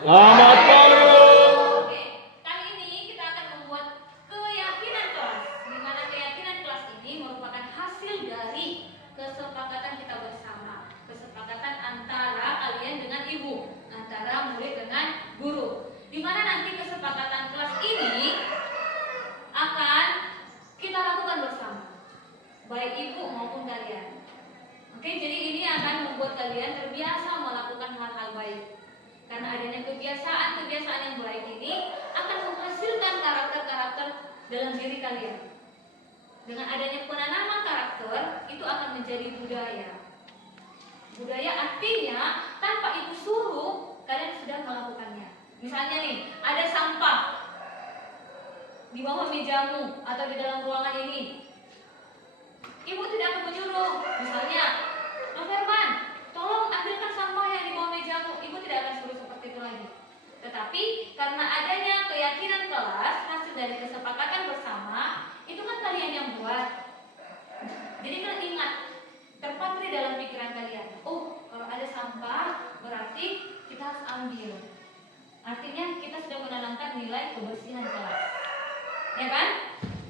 Selamat pagi. Oke, kali ini kita akan membuat keyakinan kelas. Di mana keyakinan kelas ini merupakan hasil dari kesepakatan kita bersama. Kesepakatan antara kalian dengan ibu, antara murid dengan guru. Di mana nanti kesepakatan kelas ini akan kita lakukan bersama, baik ibu maupun kalian. Oke, jadi ini akan membuat kalian terbiasa melakukan hal-hal baik. Karena adanya kebiasaan-kebiasaan yang baik ini akan menghasilkan karakter-karakter dalam diri kalian. Dengan adanya penanaman karakter, itu akan menjadi budaya. Budaya artinya tanpa ibu suruh, kalian sudah melakukannya. Misalnya nih, ada sampah di bawah mejamu atau di dalam ruangan ini. Ibu tidak akan menyuruh, misalnya, Noverman, tolong ambilkan sampah yang di bawah mejamu. Ibu tidak akan suruh seperti itu lagi. Tetapi karena adanya keyakinan kelas, hasil dari kesepakatan bersama, itu kan kalian yang buat. Jadi kalian ingat, terpatri dalam pikiran kalian. Oh, kalau ada sampah, berarti kita harus ambil. Artinya kita sudah menanamkan nilai kebersihan kelas. Ya kan?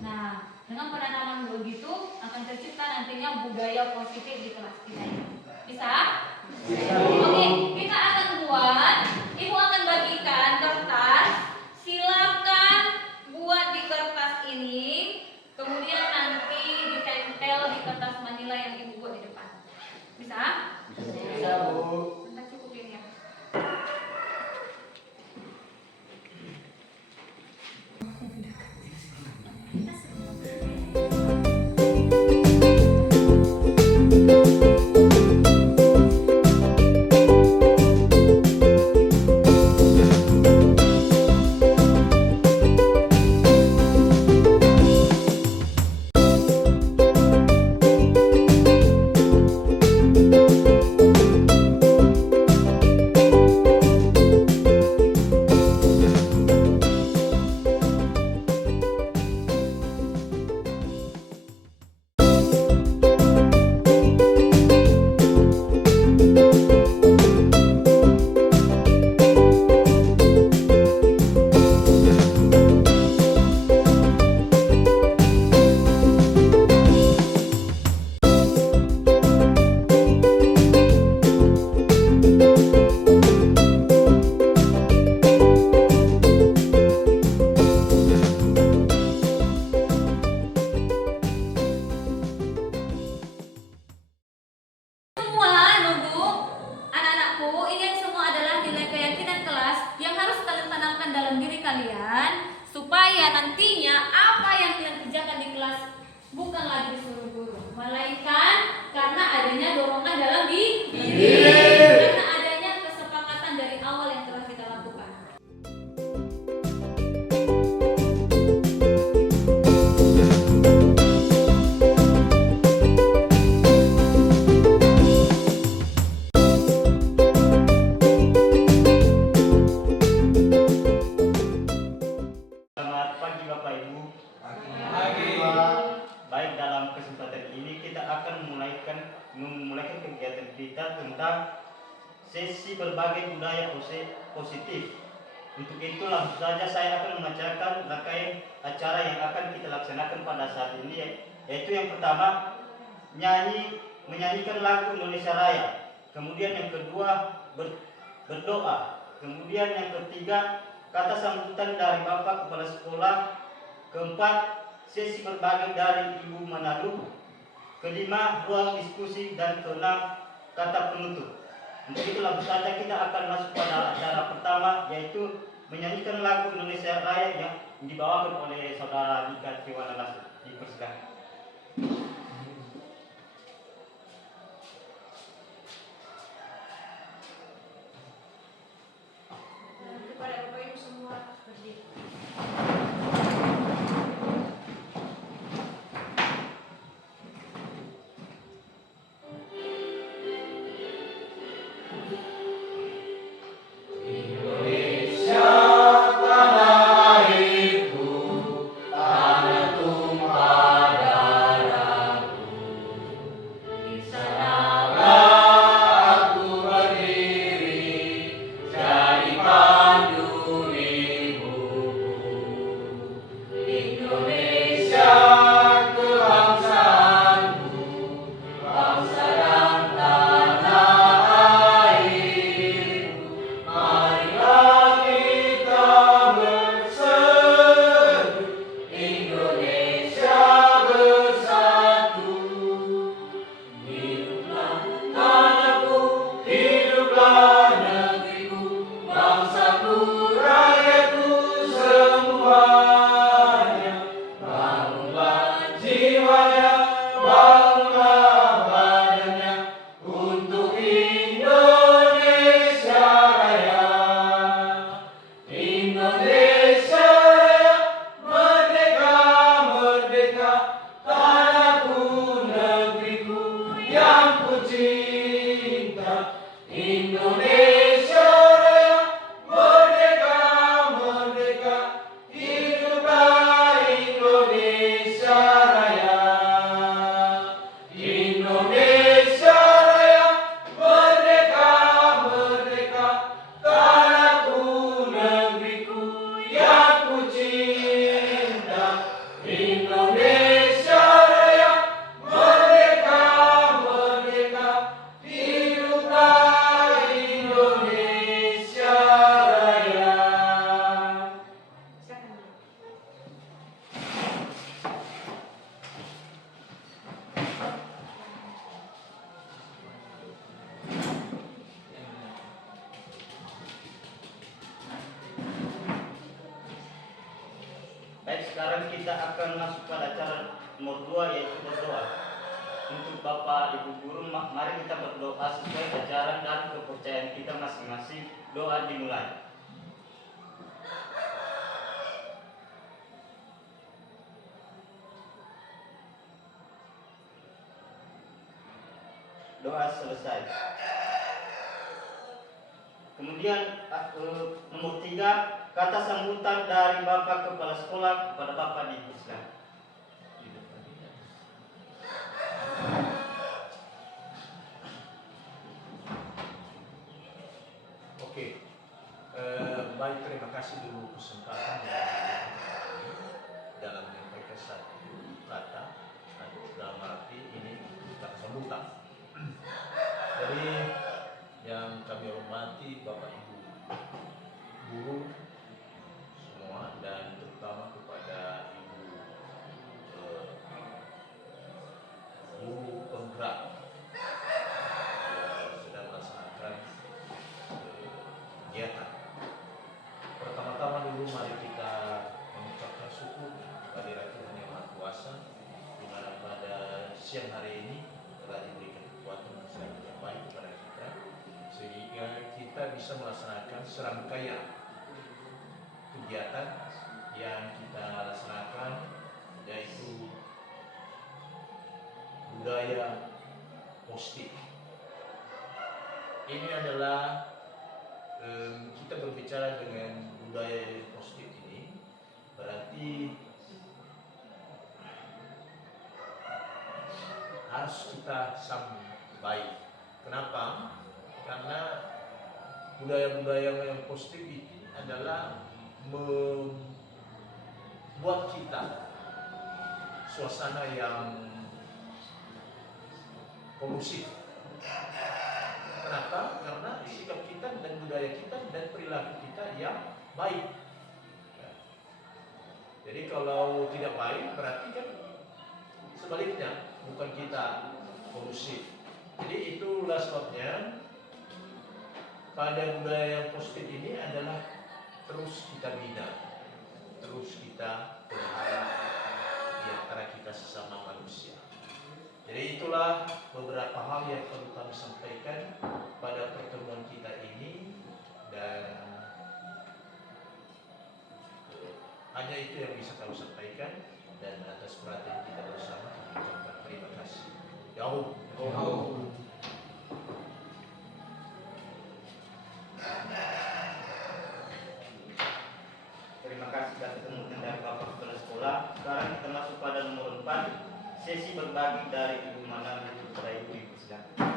Nah, dengan penanaman begitu akan tercipta nantinya budaya positif di kelas kita ini. Bisa? Bisa. Oke, kita akan buat. Ibu akan bagikan kertas. Silakan buat di kertas ini. Kemudian nanti ditempel di kertas manila yang ibu buat di depan. Bisa? Bisa, Bu. Bentar, cukupin ya. Supaya nantinya apa yang kalian kerjakan di kelas bukan lagi disuruh guru, melainkan karena adanya dorongan dalam diri, karena adanya kesepakatan dari awal yang telah kita lakukan. Baik, dalam kesempatan ini kita akan memulaikan kegiatan kita tentang sesi berbagai budaya positif. Untuk itu langsung saja saya akan membacakan rangkaian acara yang akan kita laksanakan pada saat ini, yaitu yang pertama menyanyikan lagu Indonesia Raya. Kemudian yang kedua berdoa. Kemudian yang ketiga kata sambutan dari Bapak Kepala Sekolah. Keempat, sesi berbagi dari Ibu Manado. Kelima, ruang diskusi. Dan keenam, kata penutup. Untuk itu langsung saja kita akan masuk pada acara pertama, yaitu menyanyikan lagu Indonesia Raya yang dibawakan oleh saudara Dika Ciwana Lasu. Dipersilakan. Kepada Bapak Ibu semua berdiri. Tanah tumpah ku cinta. Indonesia Raya, merdeka, merdeka, hiduplah Indonesia Raya. Indonesia Raya, merdeka, merdeka, tanahku, negeriku yang ku cinta. Indonesia Raya, merdeka, merdeka, hiduplah Indonesia Raya. Silakan. Baik, sekarang kita akan masuk pada acara nomor 2, yaitu berdoa. Untuk Bapak Ibu Guru, mari kita berdoa sesuai ajaran dan kepercayaan kita masing-masing. Doa dimulai. Doa selesai. Kemudian nomor 3, kata sambutan dari Bapak Kepala Sekolah kepada Bapak dipersilakan. Oke, baik, terima kasih dulu kesempatan dalam menyampaikan satu kata dalam arti ini kata sambutan. Jadi yang kami hormati Bapak Ibu Guru semua, dan terutama kepada Ibu Guru penggerak yang sedang melaksanakan kegiatan. Pertama-tama dulu mari kita mengucapkan syukur kepada Tuhan Yang Maha Kuasa, di mana pada siang hari ini telah diberikan kekuatan dan kesehatan yang baik kepada kita, sehingga kita bisa melaksanakan serangkaian kegiatan yang kita laksanakan, yaitu budaya positif. Ini adalah kita berbicara dengan budaya positif ini, berarti harus kita sambung baik. Kenapa? Karena budaya-budaya yang positif ini adalah membuat kita suasana yang kondusif. Kenapa? Karena sikap kita dan budaya kita dan perilaku kita yang baik. Jadi kalau tidak baik berarti kan sebaliknya, bukan kita kondusif. Jadi itulah sebabnya pada budaya yang positif ini adalah terus kita bina, terus kita pelihara di antara kita sesama manusia. Jadi itulah beberapa hal yang perlu kami sampaikan pada pertemuan kita ini, dan hanya itu yang bisa kami sampaikan, dan atas perhatian kita bersama kami ucapkan terima kasih. Yahoo. Terima kasih atas kemudian dari Bapak Kepala Sekolah. Sekarang kita masuk pada nomor 4, sesi berbagi dari Ibu Madam kepada Ibu. Silakan.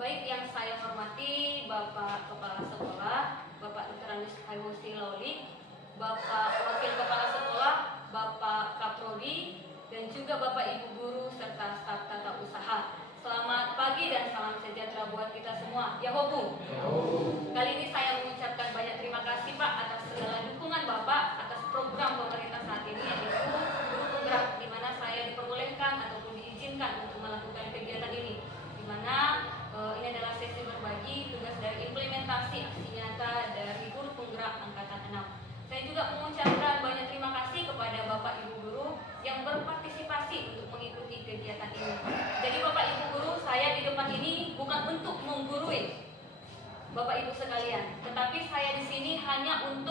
Baik, yang saya hormati Bapak Kepala Sekolah, Bapak Dr. Andes Haiwosi Laulik, Bapak Wakil Kepala Sekolah, Bapak Kaprodi, dan juga Bapak Ibu Guru serta staf tata usaha. Selamat pagi dan salam sejahtera buat kita semua. Yahobu. Kali ini saya mengucapkan banyak terima kasih Pak atas segala dukungan Bapak atas program pemerintah saat ini, yaitu Guru Penggerak, di mana saya diperbolehkan ataupun diizinkan untuk melakukan kegiatan ini, di mana ini adalah sesi berbagi tugas dari implementasi aksi nyata dari Guru Penggerak Angkatan 6. Saya juga mengucapkan banyak terima kasih kepada Bapak Ibu Guru yang berpartisipasi untuk mengikuti kegiatan ini. Jadi Bapak Ibu Guru, saya di depan ini bukan untuk menggurui Bapak Ibu sekalian, tetapi saya di sini hanya untuk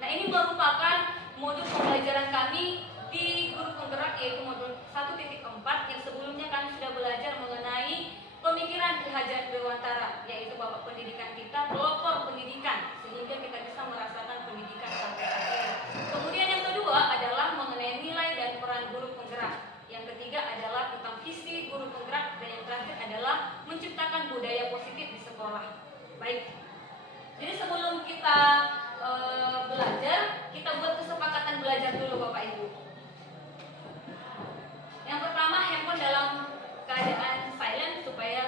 Nah, ini merupakan modul pembelajaran kami di guru penggerak, yaitu modul 1.4 yang sebelumnya kami sudah belajar mengenai pemikiran Ki Hajar Dewantara, yaitu Bapak Pendidikan kita, pelopor pendidikan, sehingga kita bisa merasakan pendidikan sampai akhir. Kemudian yang kedua adalah mengenai nilai dan peran guru penggerak. Yang ketiga adalah tentang visi guru penggerak, dan yang terakhir adalah menciptakan budaya positif di sekolah. Baik. Jadi sebelum kita belajar, kita buat kesepakatan belajar dulu Bapak Ibu. Yang pertama, handphone dalam keadaan silent supaya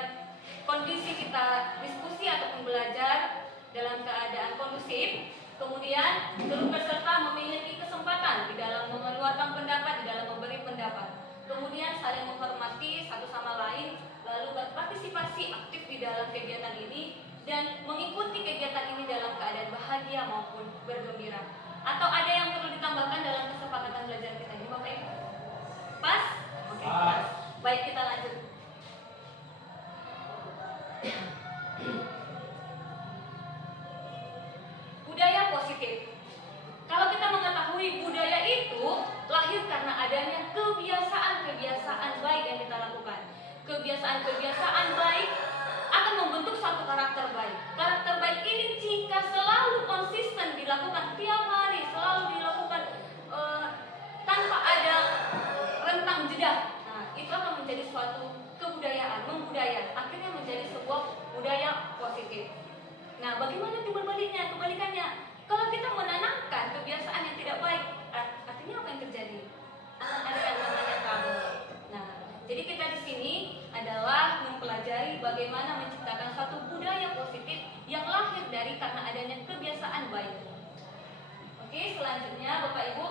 kondisi kita diskusi ataupun belajar dalam keadaan kondusif. Kemudian seluruh peserta memiliki kesempatan di dalam mengeluarkan pendapat, di dalam memberi pendapat. Kemudian saling menghormati satu sama lain, lalu berpartisipasi aktif di dalam kegiatan ini dan mengikuti kegiatan ini dalam keadaan bahagia maupun bergembira. Atau ada yang perlu ditambahkan dalam kesepakatan belajar kita ini Bapak Ibu? Pas? Oke, pas. Baik, kita lanjut. Budaya positif. Kalau kita mengetahui budaya itu lahir karena adanya kebiasaan-kebiasaan baik yang kita lakukan. Kebiasaan-kebiasaan baik akan membentuk suatu karakter baik. Karakter baik ini jika selalu konsisten dilakukan tiap hari, selalu dilakukan tanpa ada rentang jeda, nah itu akan menjadi suatu kebudayaan, membudaya, akhirnya menjadi sebuah budaya positif. Nah, bagaimana kebalikannya? Kalau kita menanamkan kebiasaan yang tidak baik, artinya apa yang terjadi? Akan ada yang namanya trouble. Nah, jadi kita di sini adalah mempelajari bagaimana menciptakan suatu budaya positif yang lahir dari karena adanya kebiasaan baik. Oke, selanjutnya Bapak Ibu,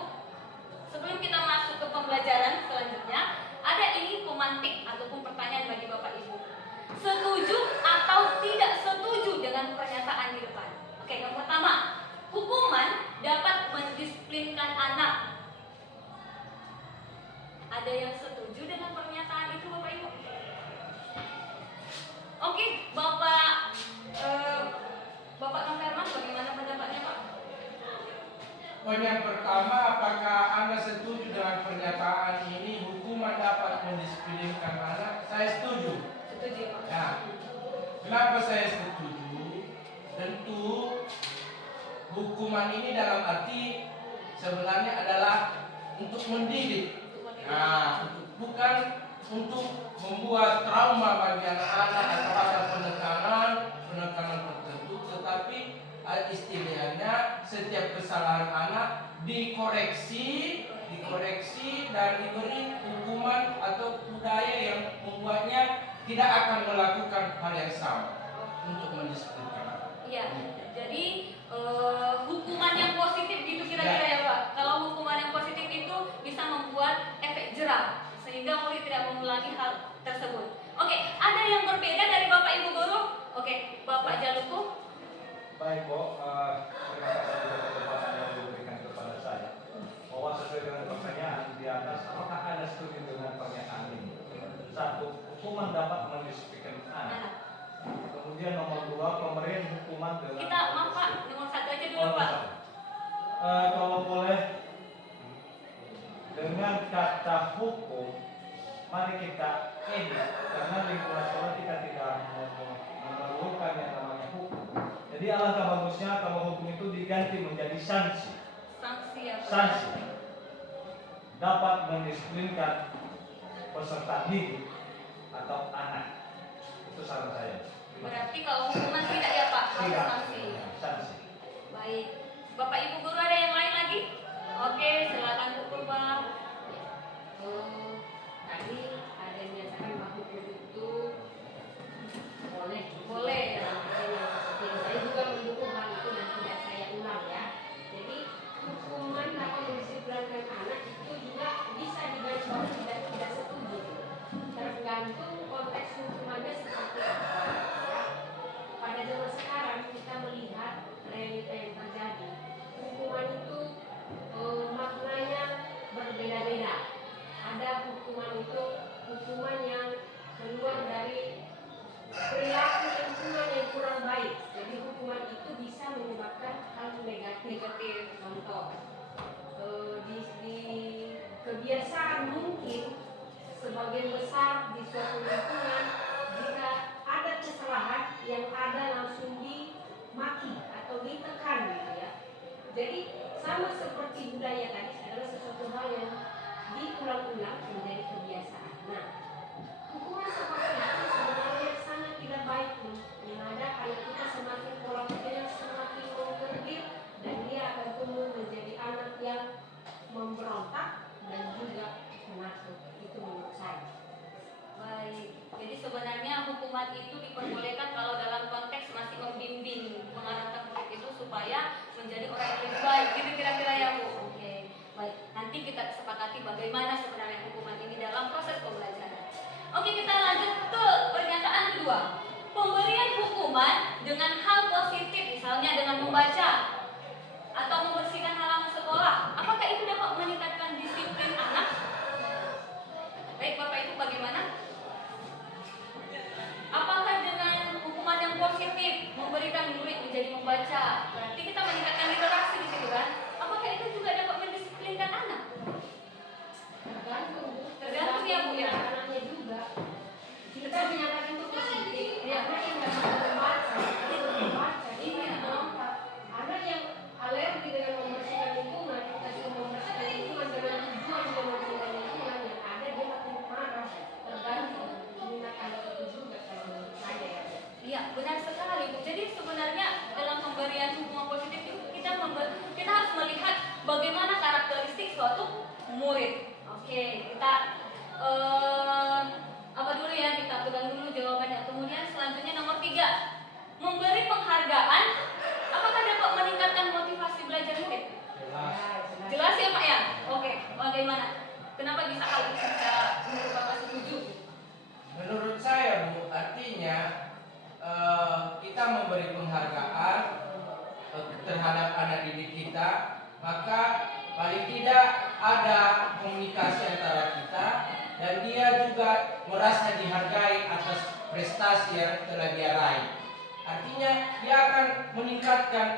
sebelum kita masuk ke pembelajaran selanjutnya, ada ini pemantik ataupun pertanyaan bagi Bapak Ibu. Setuju atau tidak setuju dengan pernyataan di depan? Oke, yang pertama, hukuman dapat mendisiplinkan anak. Ada yang setuju dengan pernyataan itu Bapak Ibu? Oke, Bapak Kang Firman, bagaimana pendapatnya Pak? Poin yang pertama, apakah Anda setuju dengan pernyataan ini hukuman dapat mendisiplinkan anak? Saya setuju. Setuju Pak. Ya. Kenapa saya setuju? Tentu hukuman ini dalam arti sebenarnya adalah untuk mendidik. Nah, bukan untuk membuat trauma bagi anak-anak atau ada penekanan tertentu, tetapi istilahnya setiap kesalahan anak dikoreksi dan diberi hukuman atau budaya yang membuatnya tidak akan melakukan hal yang sama untuk mendisiplinkan anak. Iya, jadi hukuman yang positif gitu kira-kira ya Pak. Kalau hukuman yang positif itu bisa membuat efek jerah sehingga murid tidak mengulangi hal tersebut. Oke, ada yang berbeda dari Bapak Ibu guru? Oke, Bapak Jaluku. Baik, Bu. Terima kasih atas kesempatan yang diberikan kepada saya. Bahwa sesuai dengan pertanyaan di atas, apakah Anda setuju dengan pernyataan ini? Satu, hukuman dapat mendisiplinkan anak. Kemudian nomor dua, pemberian hukuman dengan Kita maaf Pak, nomor satu aja dulu Pak. Kalau boleh, dengan kata hukum, mari kita edit karena lingkungan sekolah kita tidak memerlukan yang namanya hukum. Jadi alangkah bagusnya kalau hukum itu diganti menjadi sanksi. Sanksi ya Pak. Sanksi dapat mendisiplinkan peserta didik atau anak. Itu saran saya. Berarti kalau hukuman tidak ya Pak, harus Tidak. sanksi. Sanksi. Baik. Bapak Ibu guru ada yang lain lagi? Oke, silakan Bu Purba. Tadi ada yang menyatakan bahwa hukum itu boleh. Boleh. Saya juga mendukung hal itu dan tidak saya ulang ya. Jadi hukuman dapat mendisiplinkan anak itu juga bisa digarisbawahi dan tidak setuju. Tergantung konteks hukumannya seperti apa. Ya. Pada zaman sekarang kita melihat realita yang terjadi. Hukuman itu maknanya berbeda-beda. Ada hukuman itu berulang-ulang menjadi kebiasaan. Nah, hukuman seperti itu sebenarnya sangat tidak baik nih. Yang ada anak kita semakin pola pikirnya semakin mengkerdil dan dia akan tumbuh menjadi anak yang memberontak dan juga penakut. Itu menurut saya. Baik, jadi sebenarnya hukuman itu diperbolehkan kalau dalam konteks masih membimbing, mengarahkan murid itu supaya menjadi orang yang lebih baik. Gitu kira-kira ya Bu. Oke, baik. Nanti kita sepakati bagaimana sebenarnya hukuman ini dalam proses pembelajaran. Oke, kita lanjut ke pernyataan kedua. Pemberian hukuman dengan hal positif, misalnya dengan membaca atau membersihkan halaman sekolah. Apakah itu dapat meningkatkan disiplin anak? Baik, Bapak Ibu bagaimana? Apakah dengan hukuman yang positif memberikan murid menjadi membaca, berarti kita meningkatkan literasi di situ kan? Apakah itu juga dapat mendisiplinkan anak? Tergantung ya Bu ya. Anaknya juga. Kita menyatakan itu positif. Anak yang dapat membaca, dia membaca. Anak yang alergi dengan membersihkan lingkungan, kita juga membersihkan lingkungan dengan tujuan juga membersihkan lingkungan yang ada dia makin marah. Tergantung minat anak itu juga kalau menurut saya ya. Iya, benar sekali Bu. Jadi sebenarnya dalam pemberian hukuman positif itu kita harus melihat bagaimana karakteristik suatu murid. Oke, kita apa dulu ya, kita pegang dulu jawabannya. Kemudian selanjutnya nomor 3, memberi penghargaan. Apakah dapat meningkatkan motivasi belajar murid? Jelas ya Pak ya? Oke, bagaimana? Kenapa bisa hal itu bisa menurut Bapak setuju? Menurut saya Bu, artinya kita memberi penghargaan terhadap anak didik kita, maka paling tidak ada komunikasi antara kita dan dia juga merasa dihargai atas prestasi yang telah dia raih. Artinya dia akan meningkatkan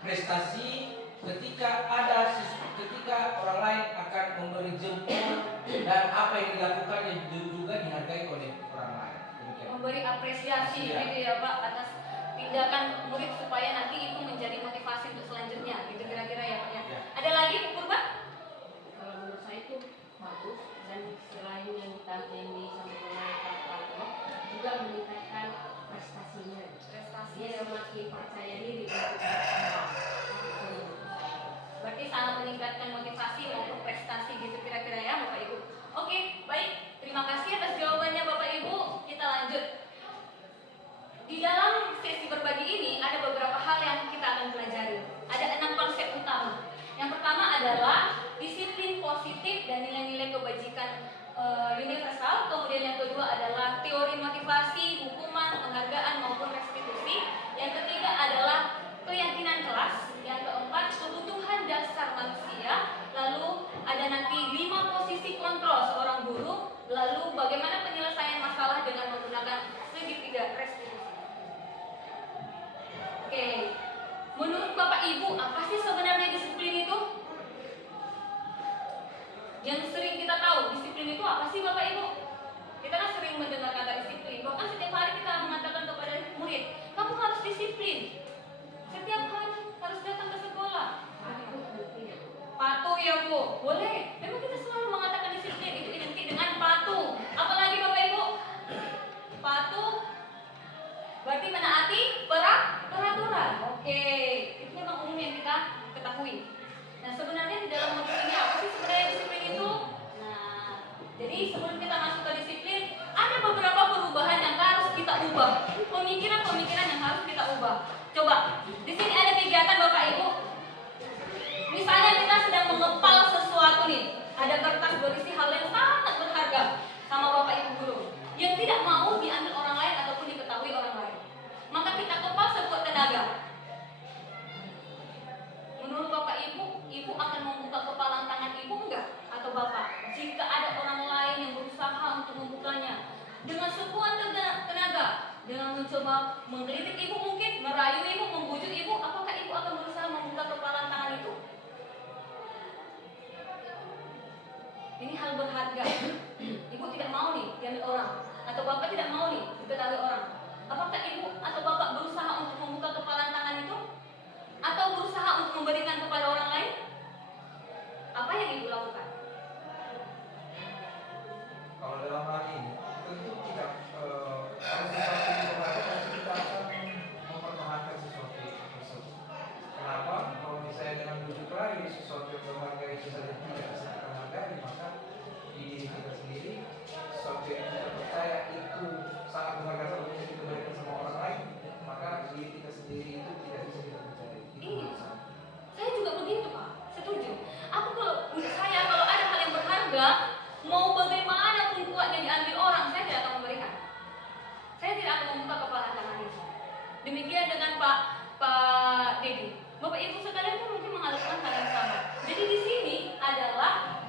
prestasi ketika orang lain akan memberi jempol dan apa yang dilakukannya juga dihargai oleh orang lain. Demikian. Memberi apresiasi Iya. gitu ya Pak atas tindakan murid supaya nanti itu menjadi motivasi untuk selanjutnya gitu kira-kira ya Pak ya. Ya. Ada lagi Bu Purba? Kalau menurut saya itu bagus dan selain yang disampaikan oleh Pak Prato juga meningkatkan prestasinya. Dia semakin percaya diri untuk berkembang. Berarti sangat meningkatkan motivasi maupun prestasi gitu kira-kira ya Bapak Ibu. Oke, baik. Terima kasih atas jawabannya Bapak Ibu. Kita lanjut. Di dalam sesi berbagi ini ada beberapa hal yang kita akan pelajari. Ada 6 konsep utama. Yang pertama adalah disiplin positif dan nilai-nilai kebajikan universal. Kemudian yang kedua adalah teori motivasi, hukuman, penghargaan maupun restitusi. Yang ketiga adalah keyakinan kelas. Yang keempat kebutuhan dasar manusia. Lalu ada nanti 5 posisi kontrol seorang guru. Lalu bagaimana penyelesaian masalah dengan menggunakan segitiga restitusi. Oke, menurut Bapak Ibu apa sih sebenarnya disiplin itu? Yang sering kita tahu disiplin itu apa sih Bapak Ibu? Kita kan sering mendengar kata disiplin. Bahkan setiap hari kita mengatakan kepada murid, kamu harus disiplin. Setiap hari harus datang ke sekolah. Patuh ya Bu, boleh. Memang kita selalu mengatakan disiplin itu identik dengan patuh. Apalagi Bapak Ibu? Patuh berarti menaati peraturan. Oke, itu memang umum yang kita ketahui. Nah sebenarnya di dalam modul ini apa sih sebenarnya disiplin itu? Nah, jadi sebelum kita masuk ke disiplin, ada beberapa perubahan yang harus kita ubah. Pemikiran-pemikiran yang harus kita ubah. Coba, di sini ada kegiatan Bapak Ibu. Misalnya kita sedang mengepal sesuatu nih, ada kertas berisi hal yang sangat berharga sama Bapak Ibu guru yang tidak mau diambil orang lain ataupun diketahui orang lain. Maka kita kepal sekuat tenaga. Menurut Bapak Ibu, Ibu akan membuka kepalan tangan Ibu enggak? Atau Bapak? Jika ada orang lain yang berusaha untuk membukanya dengan sekuat tenaga, dengan mencoba menggelitik Ibu mungkin, merayu Ibu, membujuk Ibu, apakah Ibu akan berusaha membuka kepalan tangan itu? Ini hal berharga. Ibu tidak mau nih diambil orang, atau Bapak tidak mau nih diketahui orang. Apakah Ibu atau Bapak berusaha untuk membuka kepalan tangan itu? Atau berusaha untuk memberikan kepada orang lain? Apa yang Ibu lakukan? kalau sesuatu itu berlaku pasti kita akan mempertahankan sesuatu tersebut. Kenapa? Kalau misalnya dengan bujuk rayu sesuatu yang berharga itu saja tidak bisa kita hargai, maka di diri kita sendiri sesuatu yang kita percaya itu sangat berharga kalau bisa diberikan sama orang lain, maka diri kita sendiri itu tidak bisa kita percaya. Iya. Saya juga begitu, Pak. Setuju. Aku kalau ada hal yang berharga, mau bagaimanapun kuatnya diambil orang, saya tidak akan memberikan. Saya tidak akan membuka kepala tangan itu. Demikian dengan Pak Dedi. Bapak Ibu sekalian pun mungkin mengalami hal yang sama. Jadi di sini adalah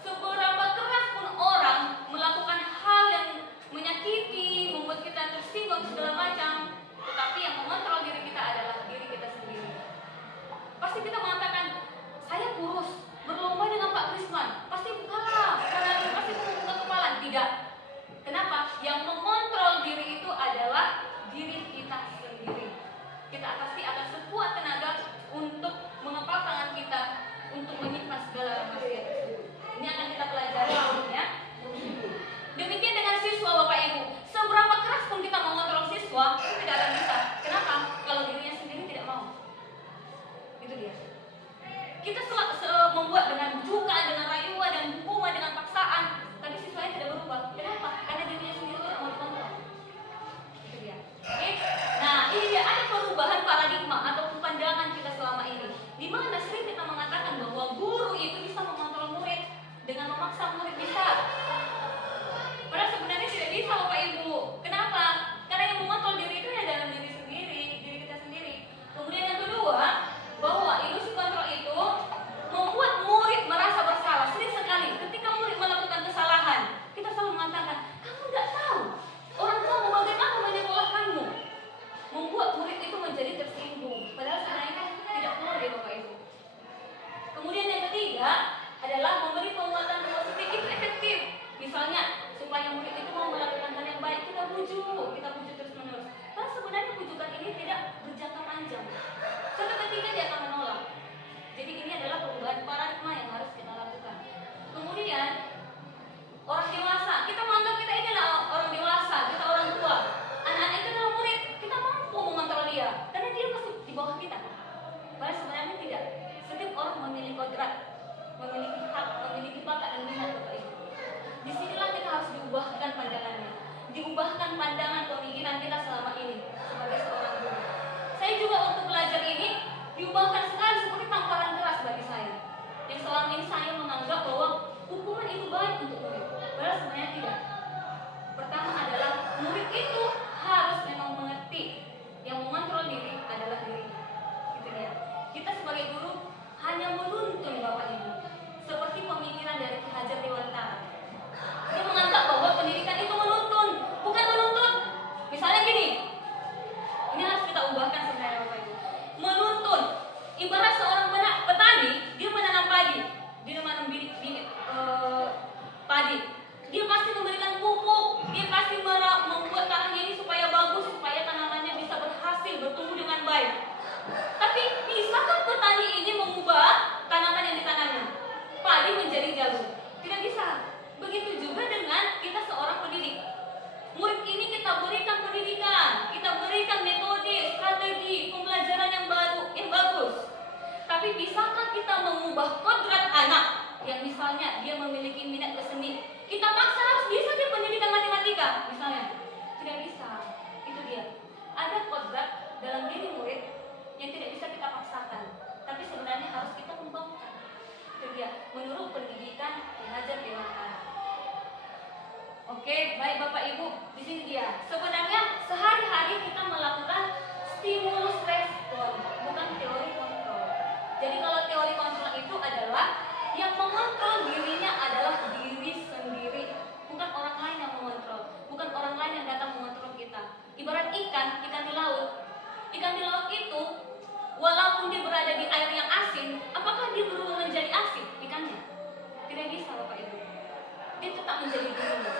seberapa keras pun orang melakukan hal yang menyakiti, membuat kita tersinggung segala macam, tetapi yang mengontrol diri kita adalah diri kita sendiri. Pasti kita mengatakan, saya kurus, berlomba dengan Pak Krisman, pasti kalah, karena dia pasti membuka kepala. Tidak. Kenapa? Yang mengontrol diri itu adalah diri kita sendiri. Kita pasti akan sekuat tenaga untuk mengepal tangan kita untuk menyimpan segala rahasia tersebut. Ini akan kita pelajari ya. Demikian dengan siswa Bapak Ibu. Seberapa keras pun kita mengontrol siswa, itu tidak akan bisa. Kenapa? Kalau dirinya sendiri tidak mau. Itu dia. Kita membuat dengan bujukan, dengan rayuan, dan hukuman, dengan paksaan, tapi siswanya tidak berubah. Kenapa? Karena dirinya sendiri tidak mau dikontrol. Itu dia. Oke? Nah, ini dia ada perubahan paradigma atau pandangan kita selama ini. Di mana sering kita mengatakan bahwa guru itu bisa mengontrol murid dengan memaksa murid bisa. Padahal sebenarnya tidak bisa, Bapak Ibu. Kenapa? Karena yang mengontrol diri itu ya dalam diri sendiri, diri kita sendiri. Kemudian yang kedua, bahwa ilusi kontrol itu membuat murid merasa bersalah. Sering sekali ketika murid melakukan kesalahan, kita selalu mengatakan, kamu nggak tahu orang tua bagaimana menyekolahkanmu. Membuat murid itu menjadi tersinggung. Padahal sebenarnya tidak perlu ya Bapak Ibu. Kemudian yang ketiga adalah memberi penguatan positif itu efektif. Misalnya supaya murid itu mau melakukan hal yang baik, kita bujuk terus menerus. Karena sebenarnya bujukan ini tidak berjangka panjang. Suatu ketika dia akan menolak. Jadi ini adalah perubahan paradigma yang harus kita lakukan. Kemudian orang dewasa, kita menganggap kita ini adalah orang dewasa, kita orang tua. Anak-anak itu adalah murid, kita mampu mengontrol dia, karena dia masih di bawah kita. Padahal sebenarnya tidak. Setiap orang memiliki kodrat, memiliki hak, memiliki bakat dan minat Bapak Ibu. Disinilah kita harus diubahkan pandangannya, diubahkan pandangan pemikiran kita selama ini sebagai seorang guru. Saya juga waktu belajar ini diubahkan sekali seperti tamparan keras bagi saya. Yang selama ini saya menganggap bahwa hukuman itu baik untuk murid, padahal sebenarnya tidak. Pertama adalah murid itu harus memang mengerti yang mengontrol diri adalah diri. Gitu ya. Kita sebagai guru hanya menuntun Bapak Ibu, seperti pemikiran dari Ki Hajar Dewantara. Dia menganggap bahwa pendidikan itu menuntun, bukan menuntut. Misalnya gini, ini harus kita ubahkan sebenarnya Bapak Ibu. Menuntun, ibarat seorang petani, dia menanam padi, dia menanam bibit padi. Dia pasti memberikan pupuk, dia pasti membuat tanahnya ini supaya bagus, supaya tanamannya bisa berhasil, bertumbuh dengan baik. Tapi bisakah petani ini mengubah tanaman yang ditanamnya? Padi menjadi jagung? Tidak bisa. Begitu juga dengan kita seorang pendidik. Murid ini kita berikan pendidikan, kita berikan metode, strategi, pembelajaran yang baru, yang bagus. Tapi bisakah kita mengubah kodrat anak yang misalnya dia memiliki minat ke seni? Kita paksa harus bisa dia pendidikan matematika, misalnya. Tidak bisa. Itu dia. Ada kodrat dalam diri murid yang tidak bisa kita paksakan, tapi sebenarnya harus kita kembangkan. Itu dia. Menurut pendidikan Ki Hajar Dewantara. Oke, baik Bapak Ibu, di sini dia. Sebenarnya sehari-hari kita melakukan stimulus respon, bukan teori kontrol. Jadi kalau teori kontrol itu adalah yang mengontrol dirinya adalah diri sendiri, bukan orang lain yang mengontrol, bukan orang lain yang datang mengontrol kita. Ibarat ikan di laut. Ikan di laut itu walaupun dia berada di air yang asin, apakah dia berubah menjadi asin ikannya? Tidak bisa Bapak Ibu. Dia tetap menjadi gurih.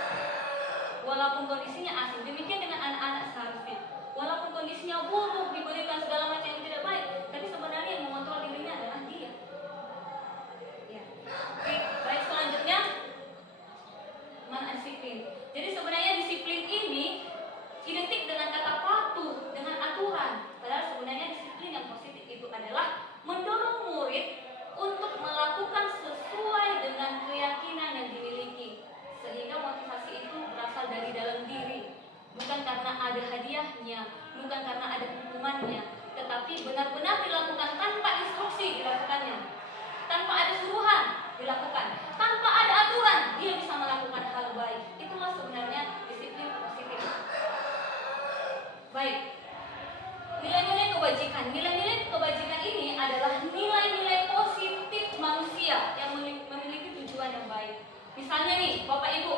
Walaupun kondisinya asin, demikian dengan anak-anak seharusnya. Walaupun kondisinya buruk, diberikan segala macam yang tidak baik, tapi sebenarnya yang mengontrol dirinya adalah dia. Ya. Oke, baik selanjutnya mana disiplin. Jadi sebenarnya disiplin adalah mendorong murid untuk melakukan sesuai dengan keyakinan yang dimiliki, sehingga motivasi itu berasal dari dalam diri, bukan karena ada hadiahnya, bukan karena ada hukumannya, tetapi benar-benar dilakukan tanpa instruksi dilakukannya, tanpa ada suruhan dilakukan, tanpa ada aturan, dia bisa melakukan hal baik. Itulah sebenarnya disiplin positif. Baik, nilai-nilai kebajikan. Nilai-nilai kebajikan ini adalah nilai-nilai positif manusia yang memiliki tujuan yang baik. Misalnya nih, Bapak Ibu,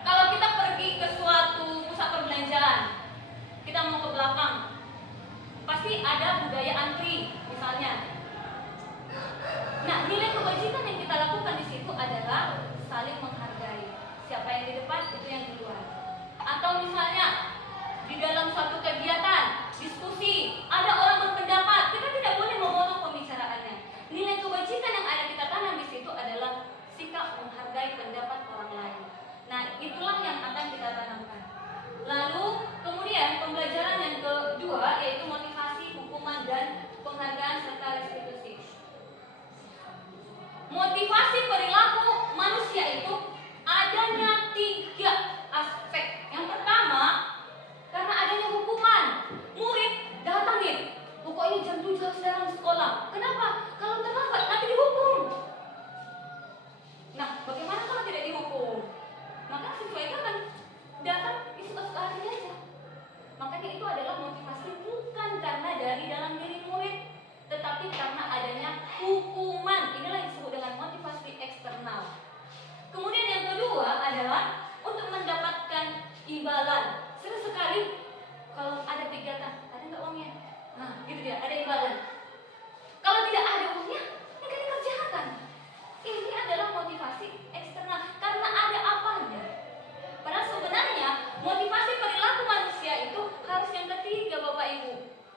kalau kita pergi ke suatu pusat perbelanjaan, kita mau ke belakang, pasti ada budaya antri, misalnya. Nah, nilai kebajikan yang kita lakukan di situ adalah saling menghargai. Siapa yang di depan, itu yang di luar. Atau misalnya di dalam suatu kegiatan, diskusi, ada orang berpendapat, kita tidak boleh memotong pembicaraannya. Nilai kebajikan yang ada kita tanam di situ adalah sikap menghargai pendapat orang lain. Nah, itulah yang akan kita tanamkan. Lalu, kemudian pembelajaran yang kedua yaitu motivasi, hukuman, dan penghargaan serta restitusi. Motivasi perilaku manusia itu adanya 3 aspek. Yang pertama, karena adanya hukuman. Murid datangin, pokoknya jam 7 harus datang sekolah. Kenapa? Kalau terlambat nanti dihukum. Nah, bagaimana kalau tidak dihukum? Maka siswa itu akan datang di suka-suka hati aja. Makanya itu adalah motivasi bukan karena dari dalam diri murid, tetapi karena adanya hukuman. Inilah yang disebut dengan motivasi eksternal. Kemudian yang kedua adalah untuk mendapatkan imbalan. Sering sekali kalau ada kegiatan, ada nggak uangnya? Nah, gitu dia, ada imbalan. Kalau tidak ada uangnya, nggak dikerjakan. Ini adalah motivasi eksternal karena ada apanya. Padahal sebenarnya motivasi perilaku manusia itu harus yang ketiga, Bapak Ibu,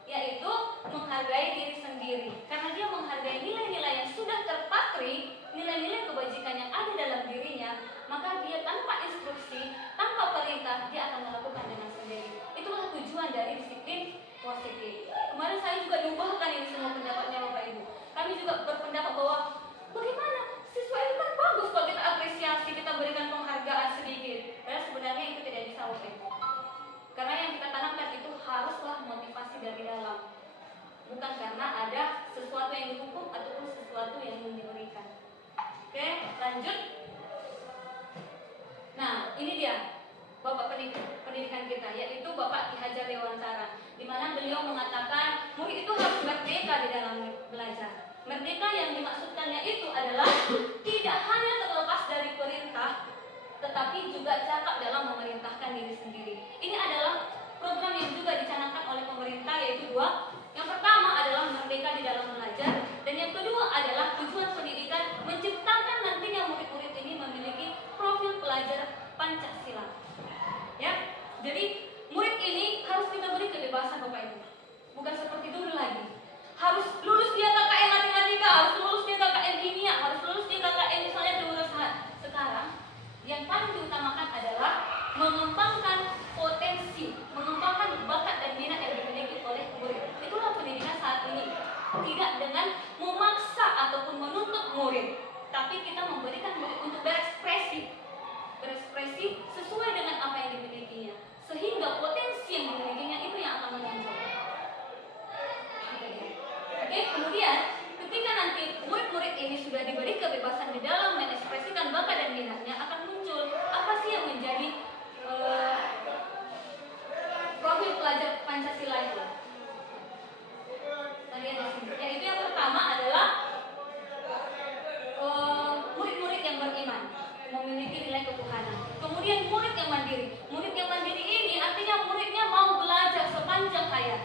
yaitu menghargai diri sendiri. Karena dia menghargai nilai-nilai yang sudah terpatri, nilai-nilai kebajikan yang ada dalam dirinya, maka dia tanpa instruksi, tanpa perintah, dia akan melakukan dengan sendiri. Itulah tujuan dari disiplin positif. Kemarin saya juga diubahkan ini semua pendapatnya Bapak Ibu. Kami juga berpendapat bahwa bagaimana siswa itu kan bagus kalau kita apresiasi, kita berikan penghargaan sedikit. Padahal sebenarnya itu tidak bisa Bapak Ibu. Karena yang kita tanamkan itu haruslah motivasi dari dalam, bukan karena ada sesuatu yang dihukum ataupun sesuatu yang diberikan. Oke, lanjut. Nah, ini dia Bapak pendidikan kita, yaitu Bapak Ki Hajar Dewantara, di mana beliau mengatakan murid itu harus merdeka di dalam belajar. Merdeka yang dimaksudkannya itu adalah tidak hanya terlepas dari perintah, tetapi juga cakap dalam memerintahkan diri sendiri. Ini adalah program yang juga dicanangkan oleh pemerintah, yaitu 2. Yang pertama adalah merdeka di dalam belajar, dan yang kedua adalah tujuan pendidikan menciptakan nantinya murid-murid ini memiliki profil pelajar Pancasila. Ya, jadi murid ini harus kita beri kebebasan Bapak Ibu. Bukan seperti dulu lagi. Harus lulus dia KKN matematika, harus lulus dia KKN kimia, harus lulus dia KKN misalnya kewirausahaan. Sekarang yang paling diutamakan adalah mengembangkan potensi, mengembangkan bakat dan minat yang dimiliki oleh murid. Itulah pendidikan saat ini. Tidak dengan memaksa ataupun menuntut murid, tapi kita memberikan murid untuk berekspresi sesuai dengan apa yang dimilikinya, sehingga potensi yang dimilikinya itu yang akan menonjol. Oke, kemudian ketika nanti murid-murid ini sudah diberi kebebasan di dalam mengekspresikan bakat dan minatnya, akan muncul apa sih yang menjadi profil pelajar Pancasila itu. Nah, lihat di sini. Yaitu yang pertama adalah murid-murid yang beriman, memiliki nilai ketuhanan. Kemudian murid yang mandiri. Murid yang mandiri ini artinya muridnya mau belajar sepanjang hayat.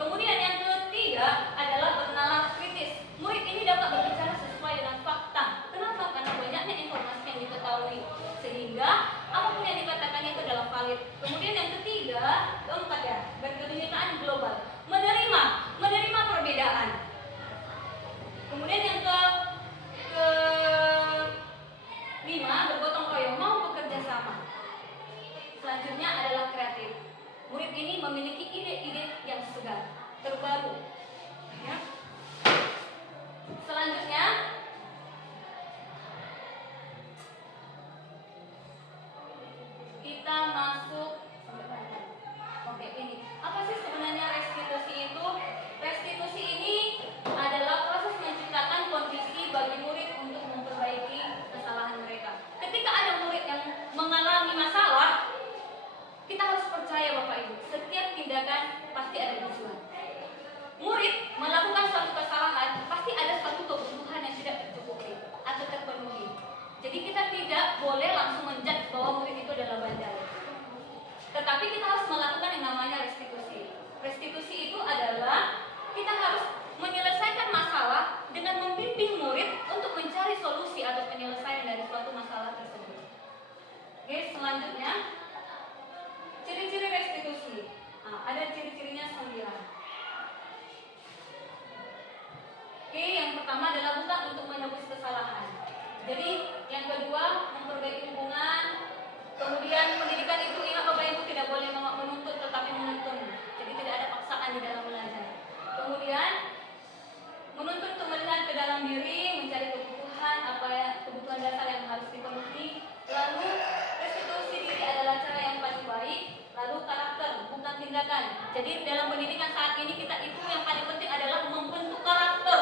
Kemudian yang ketiga adalah bernalar kritis. Murid ini dapat berbicara sesuai dengan fakta. Kenapa? Karena banyaknya informasi yang diketahui, sehingga apapun yang dikatakannya itu adalah valid. Kemudian yang ketiga, keempat ya, berkebinekaan global. Menerima perbedaan. Kemudian yang kelima, bergotong royong, mau bekerja sama. Selanjutnya adalah kreatif. Murid ini memiliki ide-ide yang segar. terbaru. Ya. Selanjutnya kita masuk. Oke, ini apa sih sebenarnya restitusi itu? Restitusi ini adalah proses menciptakan kondisi bagi murid untuk memperbaiki kesalahan mereka. Ketika ada murid yang mengalami masalah, kita harus percaya Bapak Ibu, setiap tindakan pasti ada tujuan. Murid melakukan suatu kesalahan, pasti ada suatu kebutuhan yang tidak tercukupi atau terpenuhi. Jadi kita tidak boleh langsung menjudge bahwa murid itu adalah bandel. Tetapi kita harus melakukan yang namanya restitusi. Restitusi itu adalah kita harus menyelesaikan masalah dengan membimbing murid untuk mencari solusi atau penyelesaian dari suatu masalah tersebut. Oke, selanjutnya ciri-ciri restitusi. Nah, ada ciri-cirinya 9. Oke, yang pertama adalah bukan untuk menebus kesalahan. Jadi yang kedua memperbaiki hubungan. Kemudian pendidikan itu ingat Bapak Ibu tidak boleh menuntut tetapi menuntun. Jadi tidak ada paksaan di dalam belajar. Kemudian menuntut untuk melihat ke dalam diri, mencari kebutuhan kebutuhan dasar yang harus dipenuhi. Lalu restitusi diri adalah cara yang paling baik. Lalu karakter bukan tindakan. Jadi dalam pendidikan saat ini kita itu yang paling penting adalah membentuk karakter.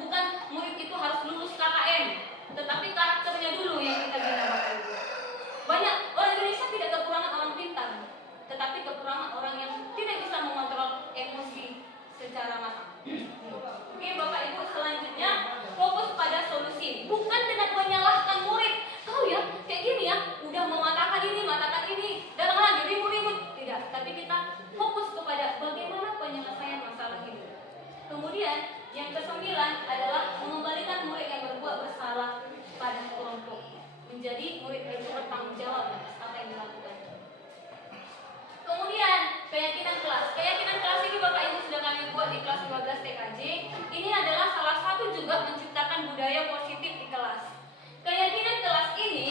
Bukan murid itu harus lulus KKN, tetapi karakternya dulu yang kita bina Bapak Ibu. Banyak orang Indonesia tidak kekurangan orang pintar, tetapi kekurangan orang yang tidak bisa mengontrol emosi secara matang. Oke Bapak Ibu, selanjutnya fokus pada solusi, bukan dengan menyalahkan murid. Tahu ya, kayak gini ya, udah mematakan ini, datang lagi ribut-ribut. Tidak, tapi kita fokus kepada bagaimana penyelesaian masalah itu. Kemudian yang ke-9 adalah mengembalikan murid yang berbuat bersalah pada kelompok, menjadi murid yang bertanggung jawab atas apa yang dilakukan. Kemudian keyakinan kelas. Keyakinan kelas ini Bapak Ibu sudah kami buat di kelas 15 TKJ. Ini adalah salah satu juga menciptakan budaya positif di kelas. Keyakinan kelas ini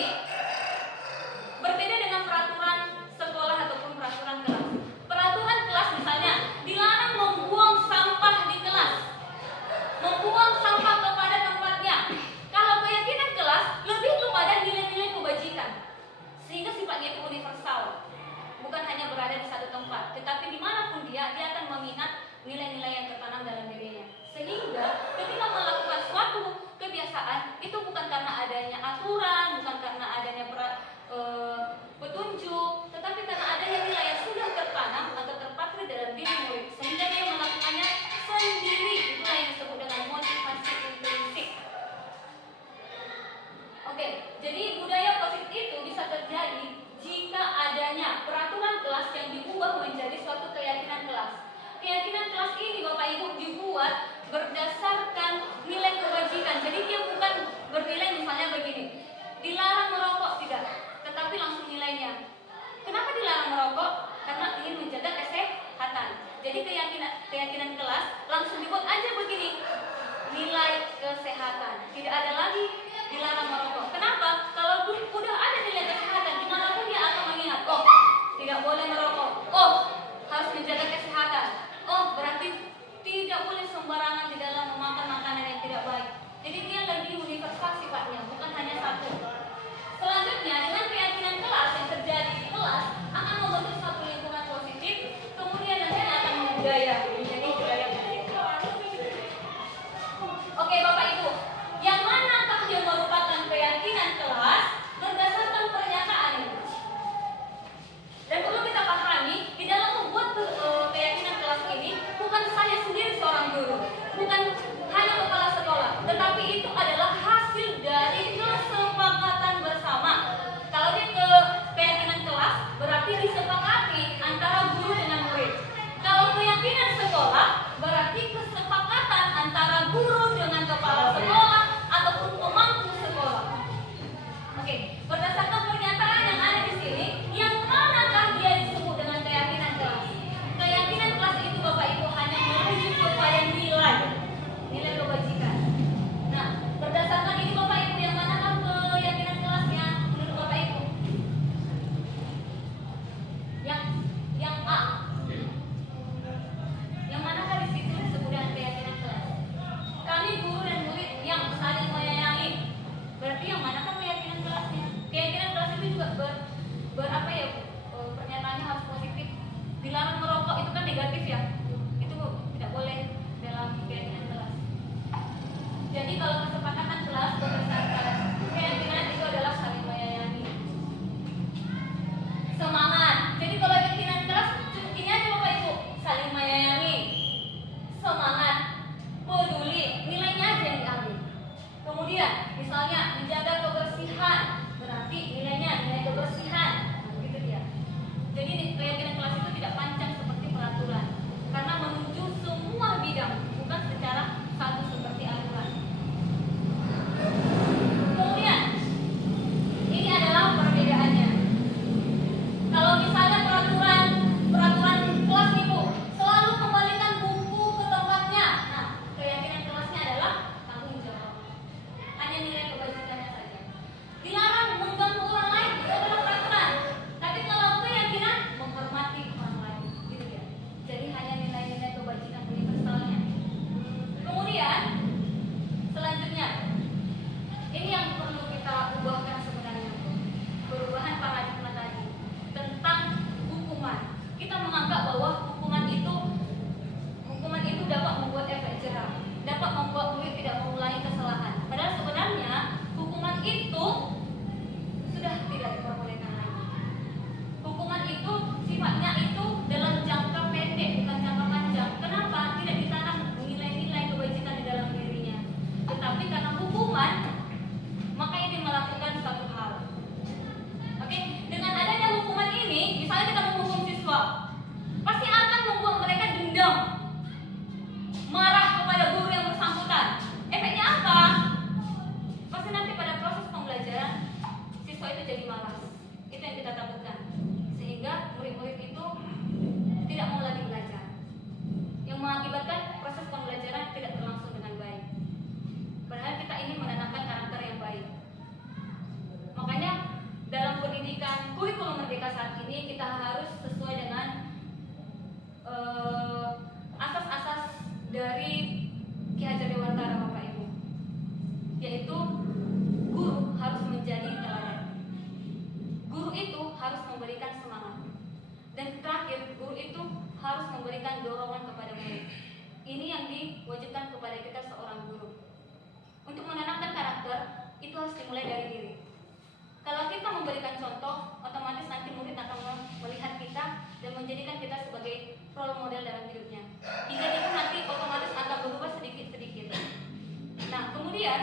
berbeda dengan peraturan sekolah ataupun peraturan kelas. Peraturan kelas misalnya dilarang membuang sampah di kelas, membuang sampah kepada tempatnya. Kalau keyakinan kelas lebih kepada nilai-nilai kebajikan, sehingga sifatnya itu universal, bukan hanya berada di satu tempat, tetapi dimanapun dia akan meminat nilai-nilai yang tertanam dalam dirinya. Sehingga ketika melakukan suatu kebiasaan itu bukan karena adanya aturan, bukan karena adanya petunjuk, tetapi karena adanya nilai yang sudah tertanam atau terpatri dalam diri murid, sehingga dia melakukannya sendiri. Itulah yang disebut dengan motivasi intrinsik. Oke, jadi budaya positif itu bisa terjadi jika adanya peraturan kelas yang diubah menjadi suatu keyakinan kelas. Keyakinan kelas ini Bapak Ibu dibuat berdasarkan nilai kebajikan. Jadi dia bukan bernilai misalnya begini, dilarang merokok, tidak, tetapi langsung nilainya. Kenapa dilarang merokok? Karena ingin menjaga kesehatan. Jadi keyakinan kelas langsung dibuat aja begini, nilai kesehatan. Tidak ada lagi dilarang merokok. Kenapa? Kalau udah ada nilai kesehatan, dimanapun dia akan mengingat, oh tidak boleh merokok, oh harus menjaga kesehatan, oh berarti tidak boleh sembarangan di dalam memakan makanan yang tidak baik. Jadi dia lebih universal sifatnya, bukan hanya satu. Selanjutnya berapa ya pernyataannya harus positif. Dilarang merokok itu kan negatif ya, itu tidak boleh dalam keyakinan kelas. Jadi kalau kesepakatan kelas berdasarkan keyakinan itu adalah saling menyayangi, semangat. Jadi kalau keyakinan kelas ini aja Bapak Ibu, saling menyayangi, semangat, peduli, nilainya aja yang diambil. Kemudian misalnya menjaga kebersihan, berarti nilainya nilai kebersihan, gitu dia. Jadi keyakinan kelas itu tidak panjang seperti peraturan, karena menuju semua bidang, bukan secara satu seperti aturan. Kemudian ini adalah perbedaannya. Kalau misalnya peraturan kelas nih Bu, selalu kembalikan buku ke tempatnya. Nah, keyakinan kelasnya adalah tanggung jawab. Hanya nilai kebajikannya saja. Dilarang mengganggu orang lain, itu adalah peraturan. Tapi kalau keyakinan menghormati orang lain, gitu ya. Jadi hanya nilai-nilai kebajikan universalnya. Kemudian selanjutnya, ini yang perlu kita ubahkan sebenarnya, perubahan paradigma tadi tentang hukuman. Kita menganggap bahwa hukuman itu dapat membuat efek jerah, dapat membuat murid tidak mengulangi kesalahan. Padahal sebenarnya hukuman itu sudah tidak diperbolehkan lagi. Hukuman itu sifatnya itu dalam jangka pendek, bukan jangka panjang. Kenapa? Tidak ditanam nilai-nilai kebajikan di dalam dirinya. Tetapi karena hukuman, makanya dia melakukan satu hal. Oke, dengan adanya hukuman ini, misalnya kita menghukum siswa, pasti akan membuat mereka dendam, marah kepada guru yang bersangkutan. Efeknya apa? Pasti nanti pada proses pembelajaran siswa itu jadi malas. Itu yang kita takutkan, sehingga murid-murid itu tidak mau lagi belajar, yang mengakibatkan proses pembelajaran tidak berlangsung dengan baik. Padahal kita ingin menanamkan karakter yang baik. Makanya dalam pendidikan kurikulum merdeka saat ini kita harus sesuai dengan asas-asas dari Ki Hajar Dewantara Bapak Ibu, yaitu guru harus menjadi teladan. Guru itu harus memberikan semangat, dan terakhir guru itu harus memberikan dorongan kepada murid. Ini yang diwajibkan kepada kita seorang guru. Untuk menanamkan karakter itu harus dimulai dari diri. Kalau kita memberikan contoh, otomatis nanti murid akan melihat kita dan menjadikan kita sebagai role model dalam hidupnya. Hingga itu nanti otomatis akan berubah sedikit-sedikit. Nah, kemudian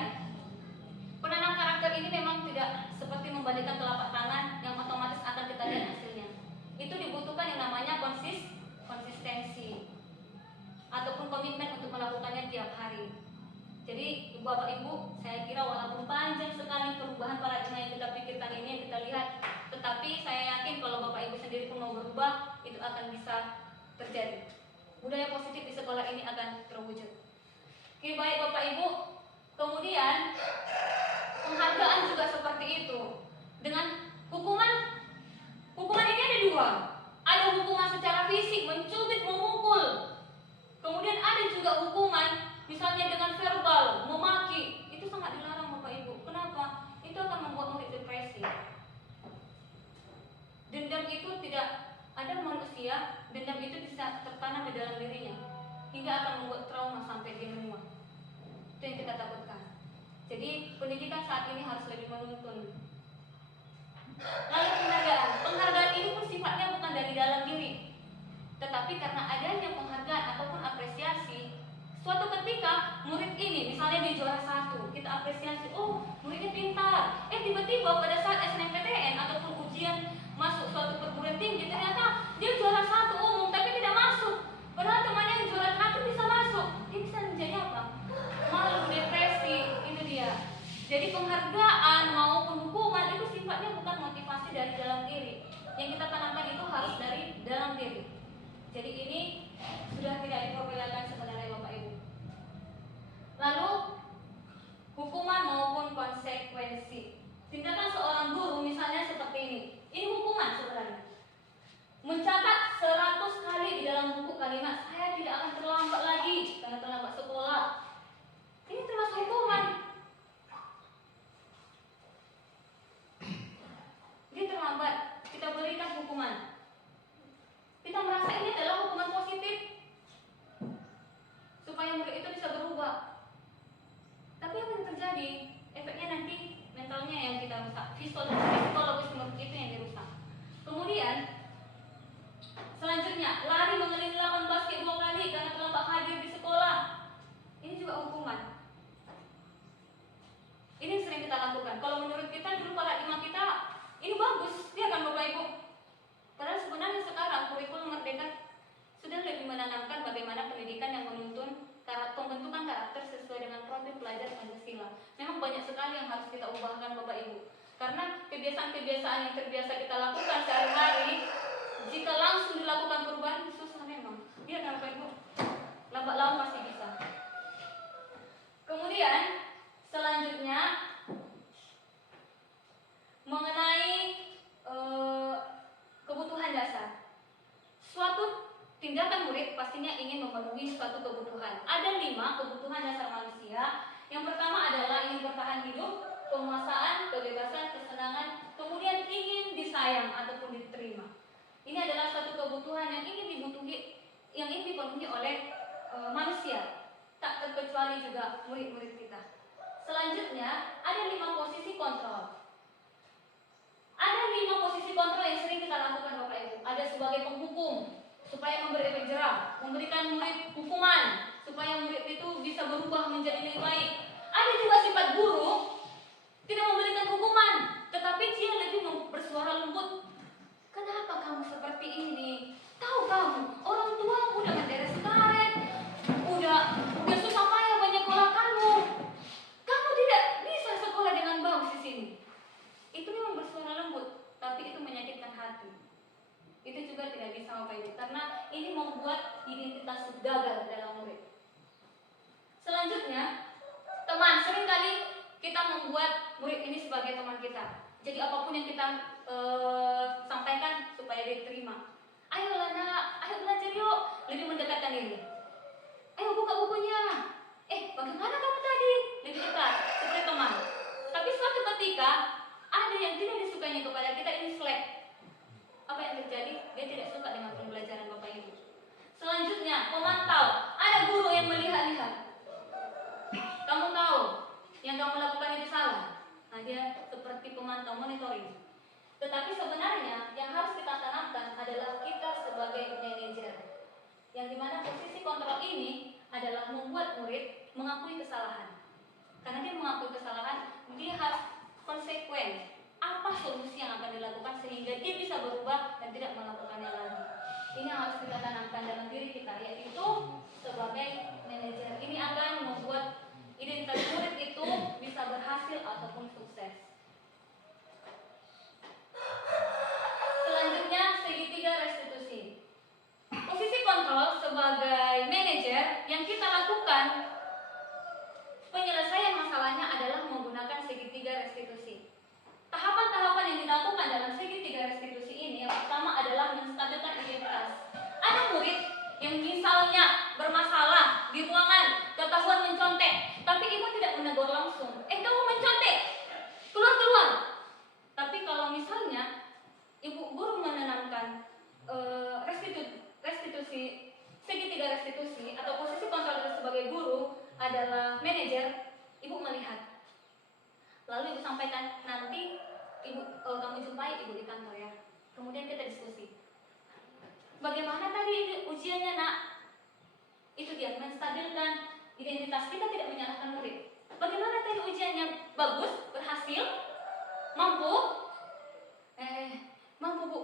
penanam karakter ini memang tidak seperti membalikan telapak tangan yang otomatis akan kita lihat hasilnya. Itu dibutuhkan yang namanya konsistensi ataupun komitmen untuk melakukannya tiap hari. Jadi Bapak Ibu, saya kira walaupun panjang sekali perubahan paradigma yang kita pikirkan ini, yang kita lihat, tetapi saya yakin kalau Bapak Ibu sendiri pun mau berubah, itu akan bisa terjadi. Budaya positif di sekolah ini akan terwujud. Oke, baik Bapak Ibu. Kemudian penghargaan juga seperti itu. Dengan hukuman ini ada dua. Ada hukuman secara fisik, mencubit, memukul. Kemudian ada juga hukuman misalnya dengan verbal, memaki. Itu sangat dilarang Bapak Ibu. Kenapa? Itu akan membuat murid depresi. Dendam itu tidak ada manusia, dendam itu bisa tertanam di dalam dirinya hingga akan membuat trauma sampai dia menua. Itu yang kita takutkan. Jadi pendidikan saat ini harus lebih menuntun. Lalu penghargaan ini pun sifatnya bukan dari dalam diri, tetapi karena adanya penghargaan ataupun apresiasi. Suatu ketika murid ini misalnya di juara 1, kita apresiasi, oh muridnya pintar. Tiba-tiba pada saat SNMPTN ataupun ujian masuk suatu perguruan tinggi, ternyata dia juara 1 umum tapi tidak masuk. Padahal temannya yang juara 1 bisa masuk. Dia bisa menjadi apa? Malu, depresi, itu dia. Jadi penghargaan maupun hukuman itu sifatnya bukan motivasi dari dalam diri. Yang kita tanamkan itu harus dari dalam diri. Jadi ini sudah tidak diperbolehkan sebenarnya Bapak Ibu. Lalu hukuman maupun konsekuensi. Tindakan seorang guru misalnya seperti ini. Ini hukuman sebenarnya. Mencatat 100 kali di dalam buku kalimat, saya tidak akan terlambat lagi karena terlambat sekolah. Ini termasuk hukuman. Dia terlambat, kita kebiasaan-kebiasaan yang terbiasa kita lakukan sehari-hari, jika langsung dilakukan perubahan susah memang. Dia kan Bapak Ibu, lambat laun pasti bisa. Kemudian selanjutnya mengenai kebutuhan dasar. Suatu tindakan murid pastinya ingin memenuhi suatu kebutuhan. Ada 5 kebutuhan dasar manusia. Yang pertama adalah ingin bertahan hidup, penguasaan, kebebasan, kesenangan, kemudian ingin disayang ataupun diterima. Ini adalah suatu kebutuhan yang ingin dipenuhi oleh manusia, tak terkecuali juga murid-murid kita. Selanjutnya ada 5 posisi kontrol. Ada 5 posisi kontrol yang sering kita lakukan Bapak Ibu. Ada sebagai penghukum supaya memberi efek jerah, memberikan murid hukuman supaya murid itu bisa berubah menjadi lebih baik. Ada juga sifat guru, tidak memberikan hukuman, tetapi dia lebih bersuara lembut. Kenapa kamu seperti ini? Tahu kamu, orang tua udah menderes karet, udah susah payah menyekolah kamu. Kamu tidak bisa sekolah dengan bagus di sini. Itu memang bersuara lembut, tapi itu menyakitkan hati. Itu juga tidak bisa Bapak Ibu, karena ini membuat identitas gagal dalam murid. Selanjutnya, teman. Seringkali kita membuat murid ini sebagai teman kita. Jadi apapun yang kita sampaikan supaya dia diterima. Ayolah nak, ayo belajar yuk. Lebih mendekatkan diri. Ayo buka bukunya. Bagaimana kamu tadi? Lebih dekat, seperti teman. Tapi suatu ketika ada yang tidak disukainya kepada kita, ini slack. Apa yang terjadi? Dia tidak suka dengan pembelajaran Bapak Ibu. Selanjutnya, pemantau. Ada guru yang melihat-lihat. Kamu tahu yang kamu lakukan itu salah. Nah, dia seperti pemantau, monitoring. Tetapi sebenarnya yang harus kita tanamkan adalah kita sebagai manajer, yang dimana posisi kontrol ini adalah membuat murid mengakui kesalahan. Karena dia mengakui kesalahan, dia harus konsekuen. Apa solusi yang akan dilakukan sehingga dia bisa berubah dan tidak melakukannya lagi. Ini yang harus kita tanamkan dalam diri kita, yaitu sebagai manajer. Ini akan membuat identitas murid itu bisa berhasil ataupun sukses. Selanjutnya, segitiga restitusi. Posisi kontrol sebagai manajer yang kita lakukan penyelesaian masalahnya adalah menggunakan segitiga restitusi. Tahapan-tahapan yang dilakukan dalam segitiga restitusi ini, yang pertama adalah menstabilkan identitas. Ada murid yang misalnya bermasalah di ruangan, ketahuan mencontek, tapi ibu tidak menegur langsung. Kamu mencontek, keluar. Tapi kalau misalnya ibu guru menanamkan restitusi, segitiga restitusi atau posisi kontrol sebagai guru adalah manajer, ibu melihat. Lalu ibu sampaikan, nanti kamu jumpai ibu di kantor ya. Kemudian kita diskusi. Bagaimana tadi ujiannya nak? Itu dia, menstabilkan identitas. Kita tidak menyalahkan murid. Bagaimana tadi ujiannya? Bagus? Berhasil? Mampu? Mampu bu.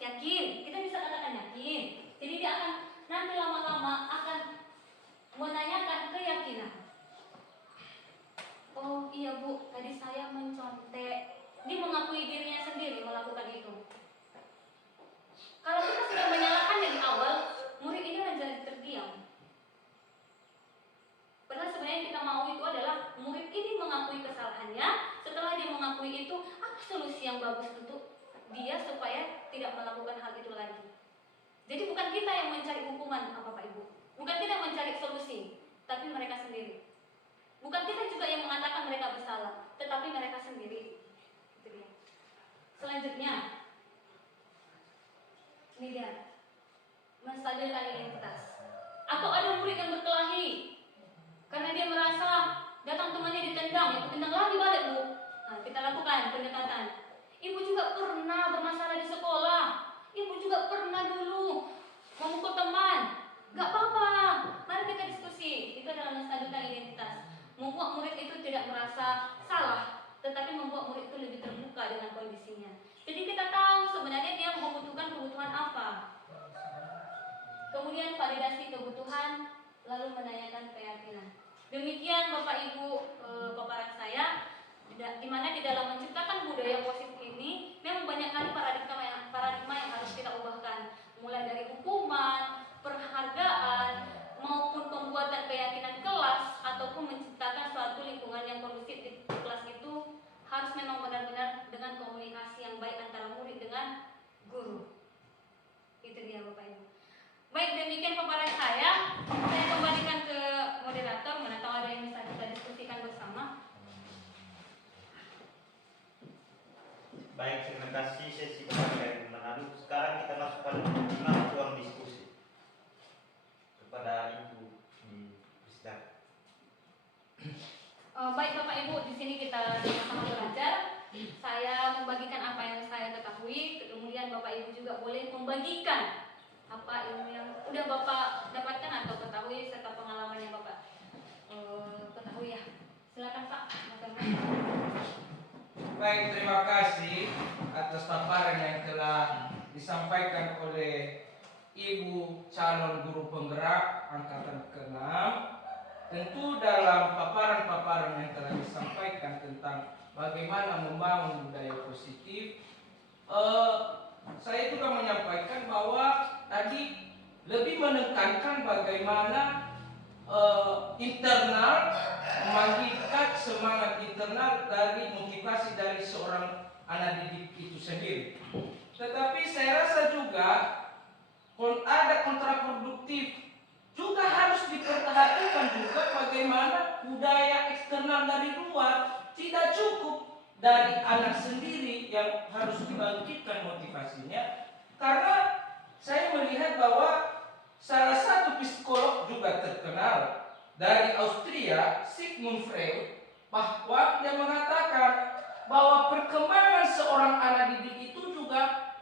Yakin? Kita bisa katakan yakin. Jadi dia akan nanti lama-lama akan menanyakan keyakinan. Oh iya bu, tadi saya mencontek. Dia mengakui dirinya sendiri melakukan itu. Kalau kita sudah menyalahkan dari awal, murid ini menjadi terdiam. Padahal sebenarnya yang kita mau itu adalah murid ini mengakui kesalahannya. Setelah dia mengakui itu, apa solusi yang bagus untuk dia supaya tidak melakukan hal itu lagi. Jadi bukan kita yang mencari hukuman Bapak Ibu, bukan kita yang mencari solusi, tapi mereka sendiri. Bukan kita juga yang mengatakan mereka bersalah, tetapi mereka sendiri. Itu dia. Selanjutnya, ini dia, menstabilkan identitas. Atau ada murid yang berkelahi karena dia merasa datang temannya ditendang, ya ditendang lagi balik bu. Nah, kita lakukan pendekatan. Ibu juga pernah bermasalah di sekolah. Ibu juga pernah dulu memukul teman. Gak apa-apa, mari kita diskusi. Itu adalah menstabilkan identitas. Membuat murid itu tidak merasa salah, tetapi membuat murid itu lebih terbuka dengan kondisinya. Jadi kita tahu sebenarnya dia membutuhkan kebutuhan apa. Kemudian validasi kebutuhan, lalu menanyakan keyakinan. Demikian Bapak Ibu paparan saya, di mana di dalam menciptakan budaya positif yang baik antara murid dengan guru. Itu dia Bapak Ibu. Baik, demikian paparan saya kembalikan ke moderator, mana tahu ada yang bisa kita diskusikan bersama. Baik, terima kasih sesi pertama dari Manado. Sekarang kita masuk pada ruang diskusi kepada Ibu Rizda. Baik Bapak Ibu, di sini kita sama-sama belajar. Saya membagikan apa yang saya ketahui, kemudian Bapak Ibu juga boleh membagikan apa ilmu yang udah Bapak dapatkan atau ketahui serta pengalaman yang Bapak ketahui ya. Silakan Pak. Baik, terima kasih atas paparan yang telah disampaikan oleh Ibu calon guru penggerak angkatan ke-6. Tentu dalam paparan-paparan yang telah disampaikan tentang bagaimana membangun budaya positif, saya juga menyampaikan bahwa tadi lebih menekankan bagaimana internal, membangkitkan semangat internal dari motivasi dari seorang anak didik itu sendiri. Tetapi saya rasa juga ada kontraproduktif, juga harus diperhatikan juga bagaimana budaya eksternal dari luar. Tidak cukup dari anak sendiri yang harus dibangkitkan motivasinya, karena saya melihat bahwa salah satu psikolog juga terkenal dari Austria, Sigmund Freud, bahwa dia mengatakan bahwa perkembangan seorang anak didik itu juga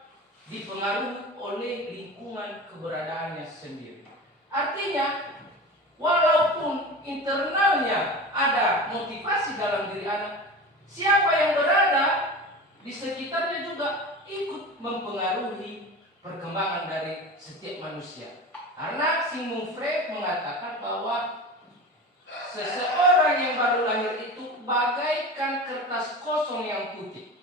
dipengaruhi oleh lingkungan keberadaannya sendiri. Artinya, walaupun internalnya ada motivasi dalam diri anak, siapa yang berada di sekitarnya juga ikut mempengaruhi perkembangan dari setiap manusia. Karena Sigmund Freud mengatakan bahwa seseorang yang baru lahir itu bagaikan kertas kosong yang putih,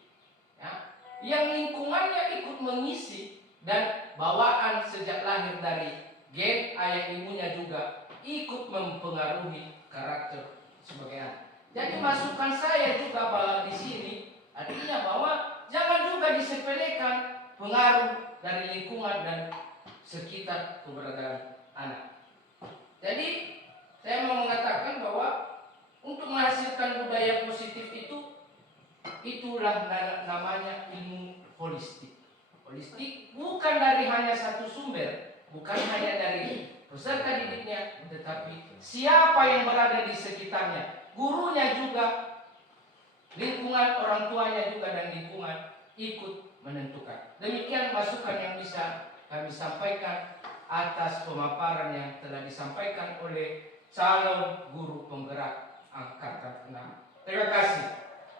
ya, yang lingkungannya ikut mengisi, dan bawaan sejak lahir dari gen ayah ibunya juga ikut mempengaruhi karakter sebagai anak. Jadi masukan saya juga bahwa di sini artinya bahwa jangan juga disepelekan pengaruh dari lingkungan dan sekitar keberadaan anak. Jadi saya mau mengatakan bahwa untuk menghasilkan budaya positif itulah namanya ilmu holistik. Holistik bukan dari hanya satu sumber, bukan hanya dari peserta didiknya, tetapi siapa yang berada di sekitarnya, gurunya juga, lingkungan orang tuanya juga, dan lingkungan ikut menentukan. Demikian masukan yang bisa kami sampaikan atas pemaparan yang telah disampaikan oleh calon guru penggerak angkatan 6. Terima kasih.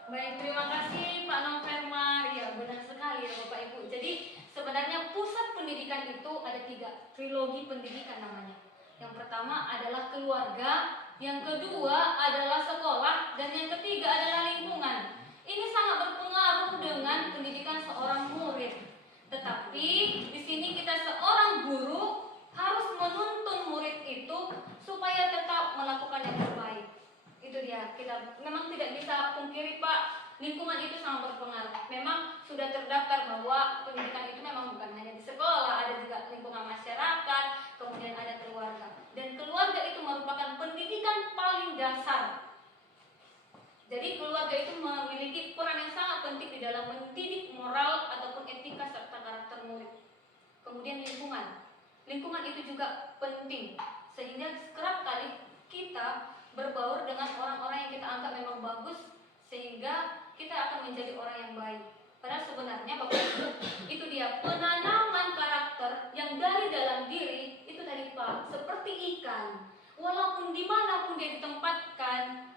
Baik, terima kasih Pak Novermar. Ya, benar sekali ya Bapak Ibu. Jadi sebenarnya pusat pendidikan itu ada 3, trilogi pendidikan namanya. Yang pertama adalah keluarga, yang kedua adalah sekolah, dan yang ketiga adalah lingkungan. Ini sangat berpengaruh dengan pendidikan seorang murid. Tetapi di sini kita seorang guru harus menuntun murid itu supaya tetap melakukan yang terbaik. Itu dia, kita memang tidak bisa pungkiri Pak, lingkungan itu sangat berpengaruh. Memang sudah terdaftar bahwa pendidikan itu memang bukan hanya di sekolah, ada juga lingkungan masyarakat, kemudian ada keluarga. Dan keluarga itu merupakan pendidikan paling dasar. Jadi keluarga itu memiliki peran yang sangat penting di dalam mendidik moral ataupun etika serta karakter murid. Kemudian lingkungan. Lingkungan itu juga penting, sehingga kerap kali kita berbaur dengan orang-orang yang kita anggap memang bagus, sehingga kita akan menjadi orang yang baik. Padahal sebenarnya Bapak Ibu, itu dia penanaman karakter yang dari dalam diri itu tadi Pak, seperti ikan. Walaupun dimanapun dia ditempatkan,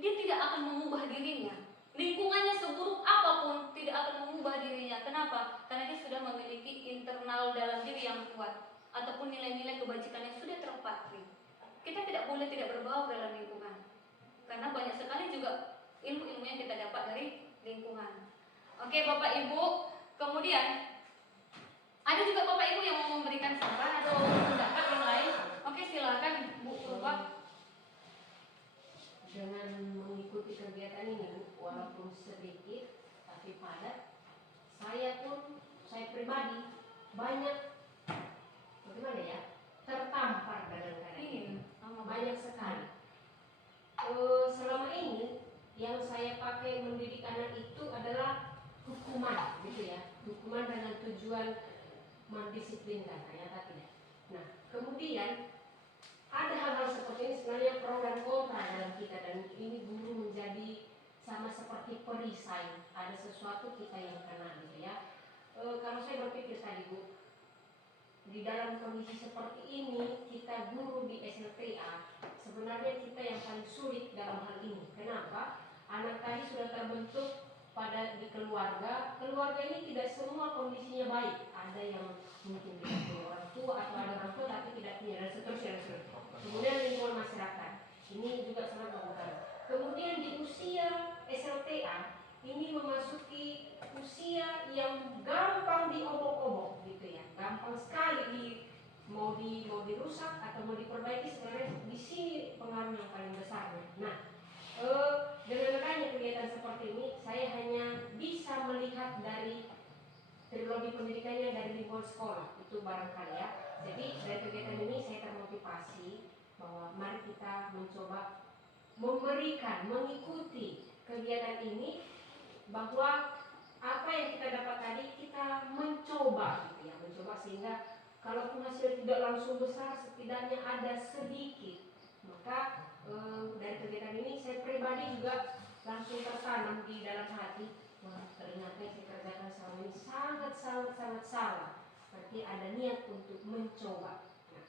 dia tidak akan mengubah dirinya. Lingkungannya seburuk apapun tidak akan mengubah dirinya. Kenapa? Karena dia sudah memiliki internal dalam diri yang kuat, ataupun nilai-nilai kebajikan yang sudah terpatri. Kita tidak boleh tidak berbaur dalam lingkungan, karena banyak sekali juga ilmu-ilmu yang kita dapat dari lingkungan. Oke Bapak Ibu, kemudian ada juga Bapak Ibu yang mau memberikan saran atau pendapat yang lain. Oke, silakan Bu Purba. Dengan mengikuti kegiatan ini, walaupun sedikit tapi padat, pribadi banyak bagaimana ya, tertampar kadang-kadang ini banyak sekali. Selama ini yang saya pakai mendidik anak itu adalah hukuman gitu ya, hukuman dengan tujuan mendisiplinkan, ternyata tidak. Nah kemudian ada hal-hal seperti ini sebenarnya pro dan kontra dalam kita, dan ini guru menjadi sama seperti perisai, ada sesuatu kita yang kena gitu ya. Kalau saya berpikir tadi Bu, di dalam kondisi seperti ini kita guru di SLTA sebenarnya kita yang paling sulit dalam hal ini. Kenapa? Anak tadi sudah terbentuk pada di keluarga ini tidak semua kondisinya baik, ada yang mungkin tidak punya orang tua atau ada orang tua tapi tidak punya, dan seterusnya. Kemudian lingkungan masyarakat ini juga sangat mempengaruhi. Kemudian di usia SLTA ini memasuki usia yang gampang diobok-obok gitu ya, gampang sekali mau dirusak atau mau diperbaiki. Sebenarnya di sini pengaruh yang paling besar. Nah, dengan adanya kegiatan seperti ini, saya hanya bisa melihat dari trilogi pendidikannya dari lingkungan sekolah itu barangkali ya. Jadi dari kegiatan ini saya termotivasi bahwa mari kita mencoba mengikuti kegiatan ini, bahwa apa yang kita dapat tadi kita mencoba gitu ya, mencoba sehingga kalaupun hasil tidak langsung besar setidaknya ada sedikit. Maka dari kegiatan ini saya pribadi juga langsung tertanam di dalam hati, wah ternyata yang saya kerjakan selama ini sangat salah. Berarti ada niat untuk mencoba. Nah,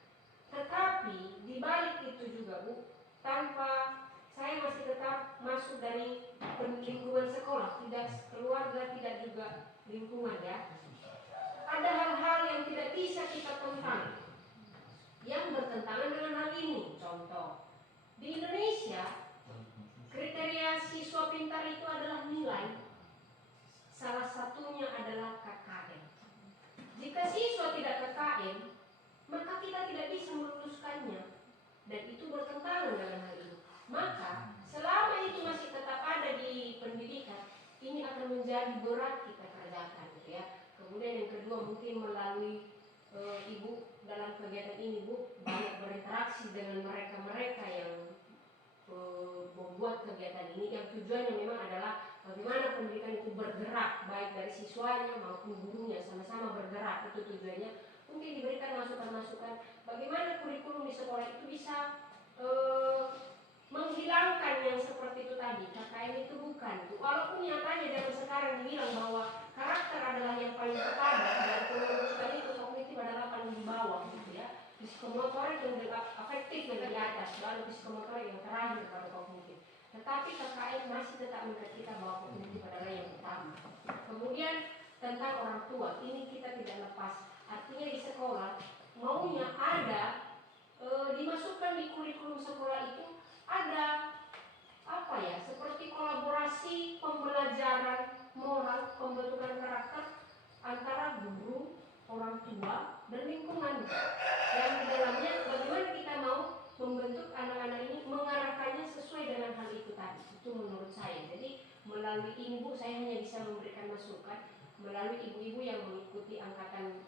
tetapi di balik itu juga Bu, tanpa saya masih tetap masuk dari lingkungan sekolah, tidak keluarga, tidak juga lingkungan ya. Ada hal-hal yang tidak bisa kita tentang, yang bertentangan dengan hal ini. Contoh, di Indonesia kriteria siswa pintar itu adalah nilai. Salah satunya adalah KKM. Jika siswa tidak KKM, maka kita tidak bisa meluluskannya, dan itu bertentangan dengan hal ini. Maka selama itu masih tetap ada di pendidikan, ini akan menjadi berat kita kerjakan gitu ya. Kemudian yang kedua, mungkin melalui Ibu dalam kegiatan ini Bu banyak berinteraksi dengan mereka yang membuat kegiatan ini, yang tujuannya memang adalah bagaimana pendidikan itu bergerak, baik dari siswanya maupun gurunya sama-sama bergerak. Itu tujuannya. Mungkin diberikan masukan-masukan bagaimana kurikulum di sekolah itu bisa menghilangkan yang seperti itu tadi, KKN itu bukan. Walaupun nyatanya zaman sekarang dibilang bahwa karakter adalah yang paling pertama, dan kemudian itu kognitif adalah paling di bawah gitu ya. Psikomotorik yang afektif yang di atas, baru psikomotorik yang terakhir pada kognitif. Tetapi KKN masih tetap mengingat kita bahwa kognitif adalah yang utama. Kemudian tentang orang tua, ini kita tidak lepas. Artinya di sekolah maunya ada dimasukkan di kurikulum sekolah itu ada apa ya, seperti kolaborasi pembelajaran moral, pembentukan karakter antara guru, orang tua, dan lingkungan. Yang di dalamnya bagaimana kita mau membentuk anak-anak ini, mengarahkannya sesuai dengan hal itu tadi. Itu menurut saya. Jadi melalui ini Bu, saya hanya bisa memberikan masukan melalui ibu-ibu yang mengikuti angkatan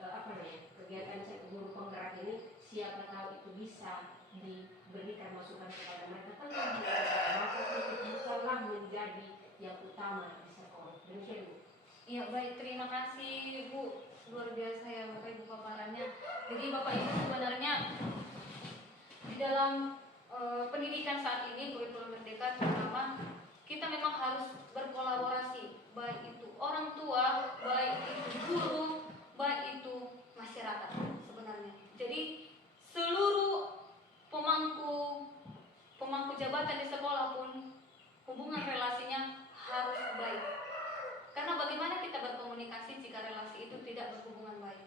kegiatan guru penggerak ini. Siapa tahu itu bisa diberikan masukan kepada mereka tentang maka itu bukanlah menjadi yang utama di sekolah. Demikian Bu. Iya baik, terima kasih Bu, luar biasa ya Bapak Ibu paparannya. Jadi Bapak Ibu sebenarnya di dalam pendidikan saat ini, kurikulum merdeka terutama, kita memang harus berkolaborasi, baik itu orang tua, baik itu guru, baik itu masyarakat sebenarnya. Jadi seluruh pemangku jabatan di sekolah pun hubungan relasinya harus baik. Karena bagaimana kita berkomunikasi jika relasi itu tidak berhubungan baik?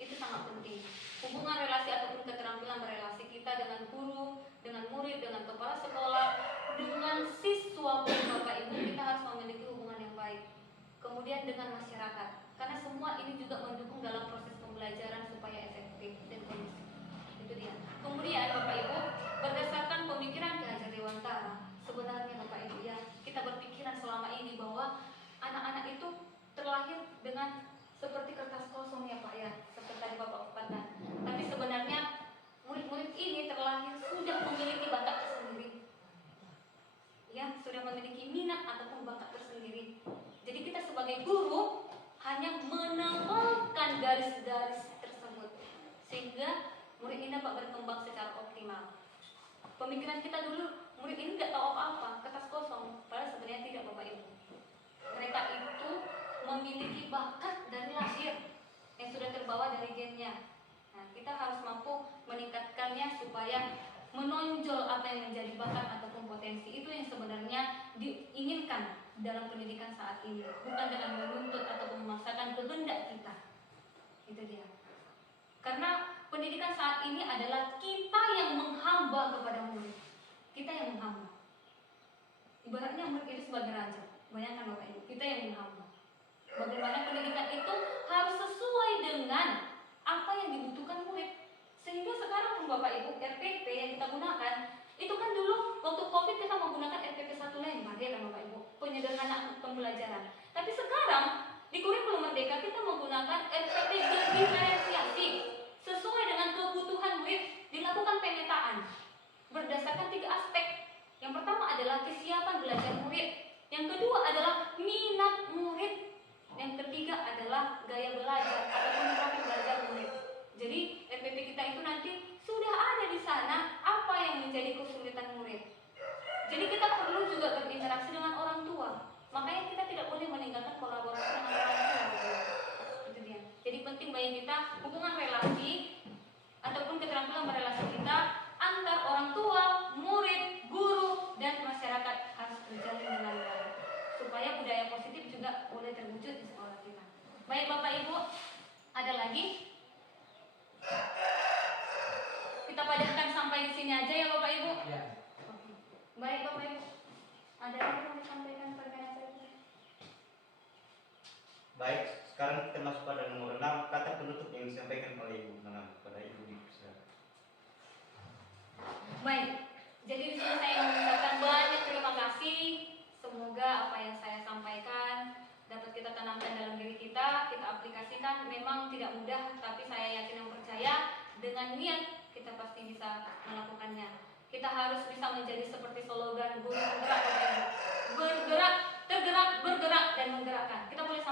Itu sangat penting. Hubungan relasi ataupun keterampilan berelasi kita dengan guru, dengan murid, dengan kepala sekolah, dengan siswa pun Bapak Ibu, kita harus memiliki hubungan yang baik. Kemudian dengan masyarakat, karena semua ini juga mendukung dalam proses pembelajaran supaya efektif dan kondusif. Itu dia. Kemudian Bapak Ibu, berdasarkan pemikiran Ki Hajar Dewantara, sebenarnya Bapak Ibu ya, kita berpikiran selama ini bahwa anak-anak itu terlahir dengan seperti kertas kosong garis-garis tersebut, sehingga murid ini dapat berkembang secara optimal. Pemikiran kita dulu, murid ini nggak tahu apa-apa, kertas kosong, padahal sebenarnya tidak, Bapak Ibu. Mereka itu memiliki bakat dari lahir yang sudah terbawa dari gennya. Nah, kita harus mampu meningkatkannya supaya menonjol apa yang menjadi bakat ataupun potensi itu yang sebenarnya diinginkan dalam pendidikan saat ini, bukan dengan menuntut ataupun memaksakan kehendak kita. Itu dia. Karena pendidikan saat ini adalah kita yang menghamba kepada murid. Kita yang menghamba. Ibaratnya murid itu sebagai raja. Bayangkan Bapak Ibu, kita yang menghamba. Bagaimana pendidikan itu harus sesuai dengan apa yang dibutuhkan murid. Sehingga sekarang Bapak Ibu, RPP yang kita gunakan, itu kan dulu waktu COVID kita menggunakan RPP 1 lembar ya kan Bapak Ibu, penyederhanaan pembelajaran. Tapi sekarang di kurikulum Merdeka kita menggunakan RPP diferensiasi sesuai dengan kebutuhan murid, dilakukan pemetaan berdasarkan 3 aspek. Yang pertama adalah kesiapan belajar murid, yang kedua adalah minat murid, yang ketiga adalah gaya belajar ataupun profil belajar murid. Jadi RPP kita itu nanti sudah ada di sana apa yang menjadi kesulitan murid. Jadi kita perlu juga berinteraksi dengan orang tua. Makanya kita tidak boleh meninggalkan kolaborasi dengan orang tua. Itu dia. Jadi penting bagi kita hubungan relasi ataupun keterampilan berrelasi kita antar orang tua, murid, guru, dan masyarakat harus terjalin dengan baik. Supaya budaya positif juga boleh terwujud di sekolah kita. Baik Bapak Ibu, ada lagi? Kita padamkan sampai di sini aja ya Bapak Ibu. Ya. Oke. Baik Bapak Ibu, ada yang mau disampaikan perkara saya? Baik, sekarang kita masuk pada nomor 6, kata penutup yang disampaikan oleh Ibu Nana kepada Ibu Dipersilakan. Baik, jadi di sini saya mengucapkan banyak terima kasih. Semoga apa yang saya sampaikan dapat kita tanamkan dalam diri kita aplikasikan. Memang tidak mudah, tapi saya yakin dan percaya dengan niat kita pasti bisa melakukannya. Kita harus bisa menjadi seperti slogan gunung bergerak, bergerak, tergerak, bergerak, dan menggerakkan. Kita boleh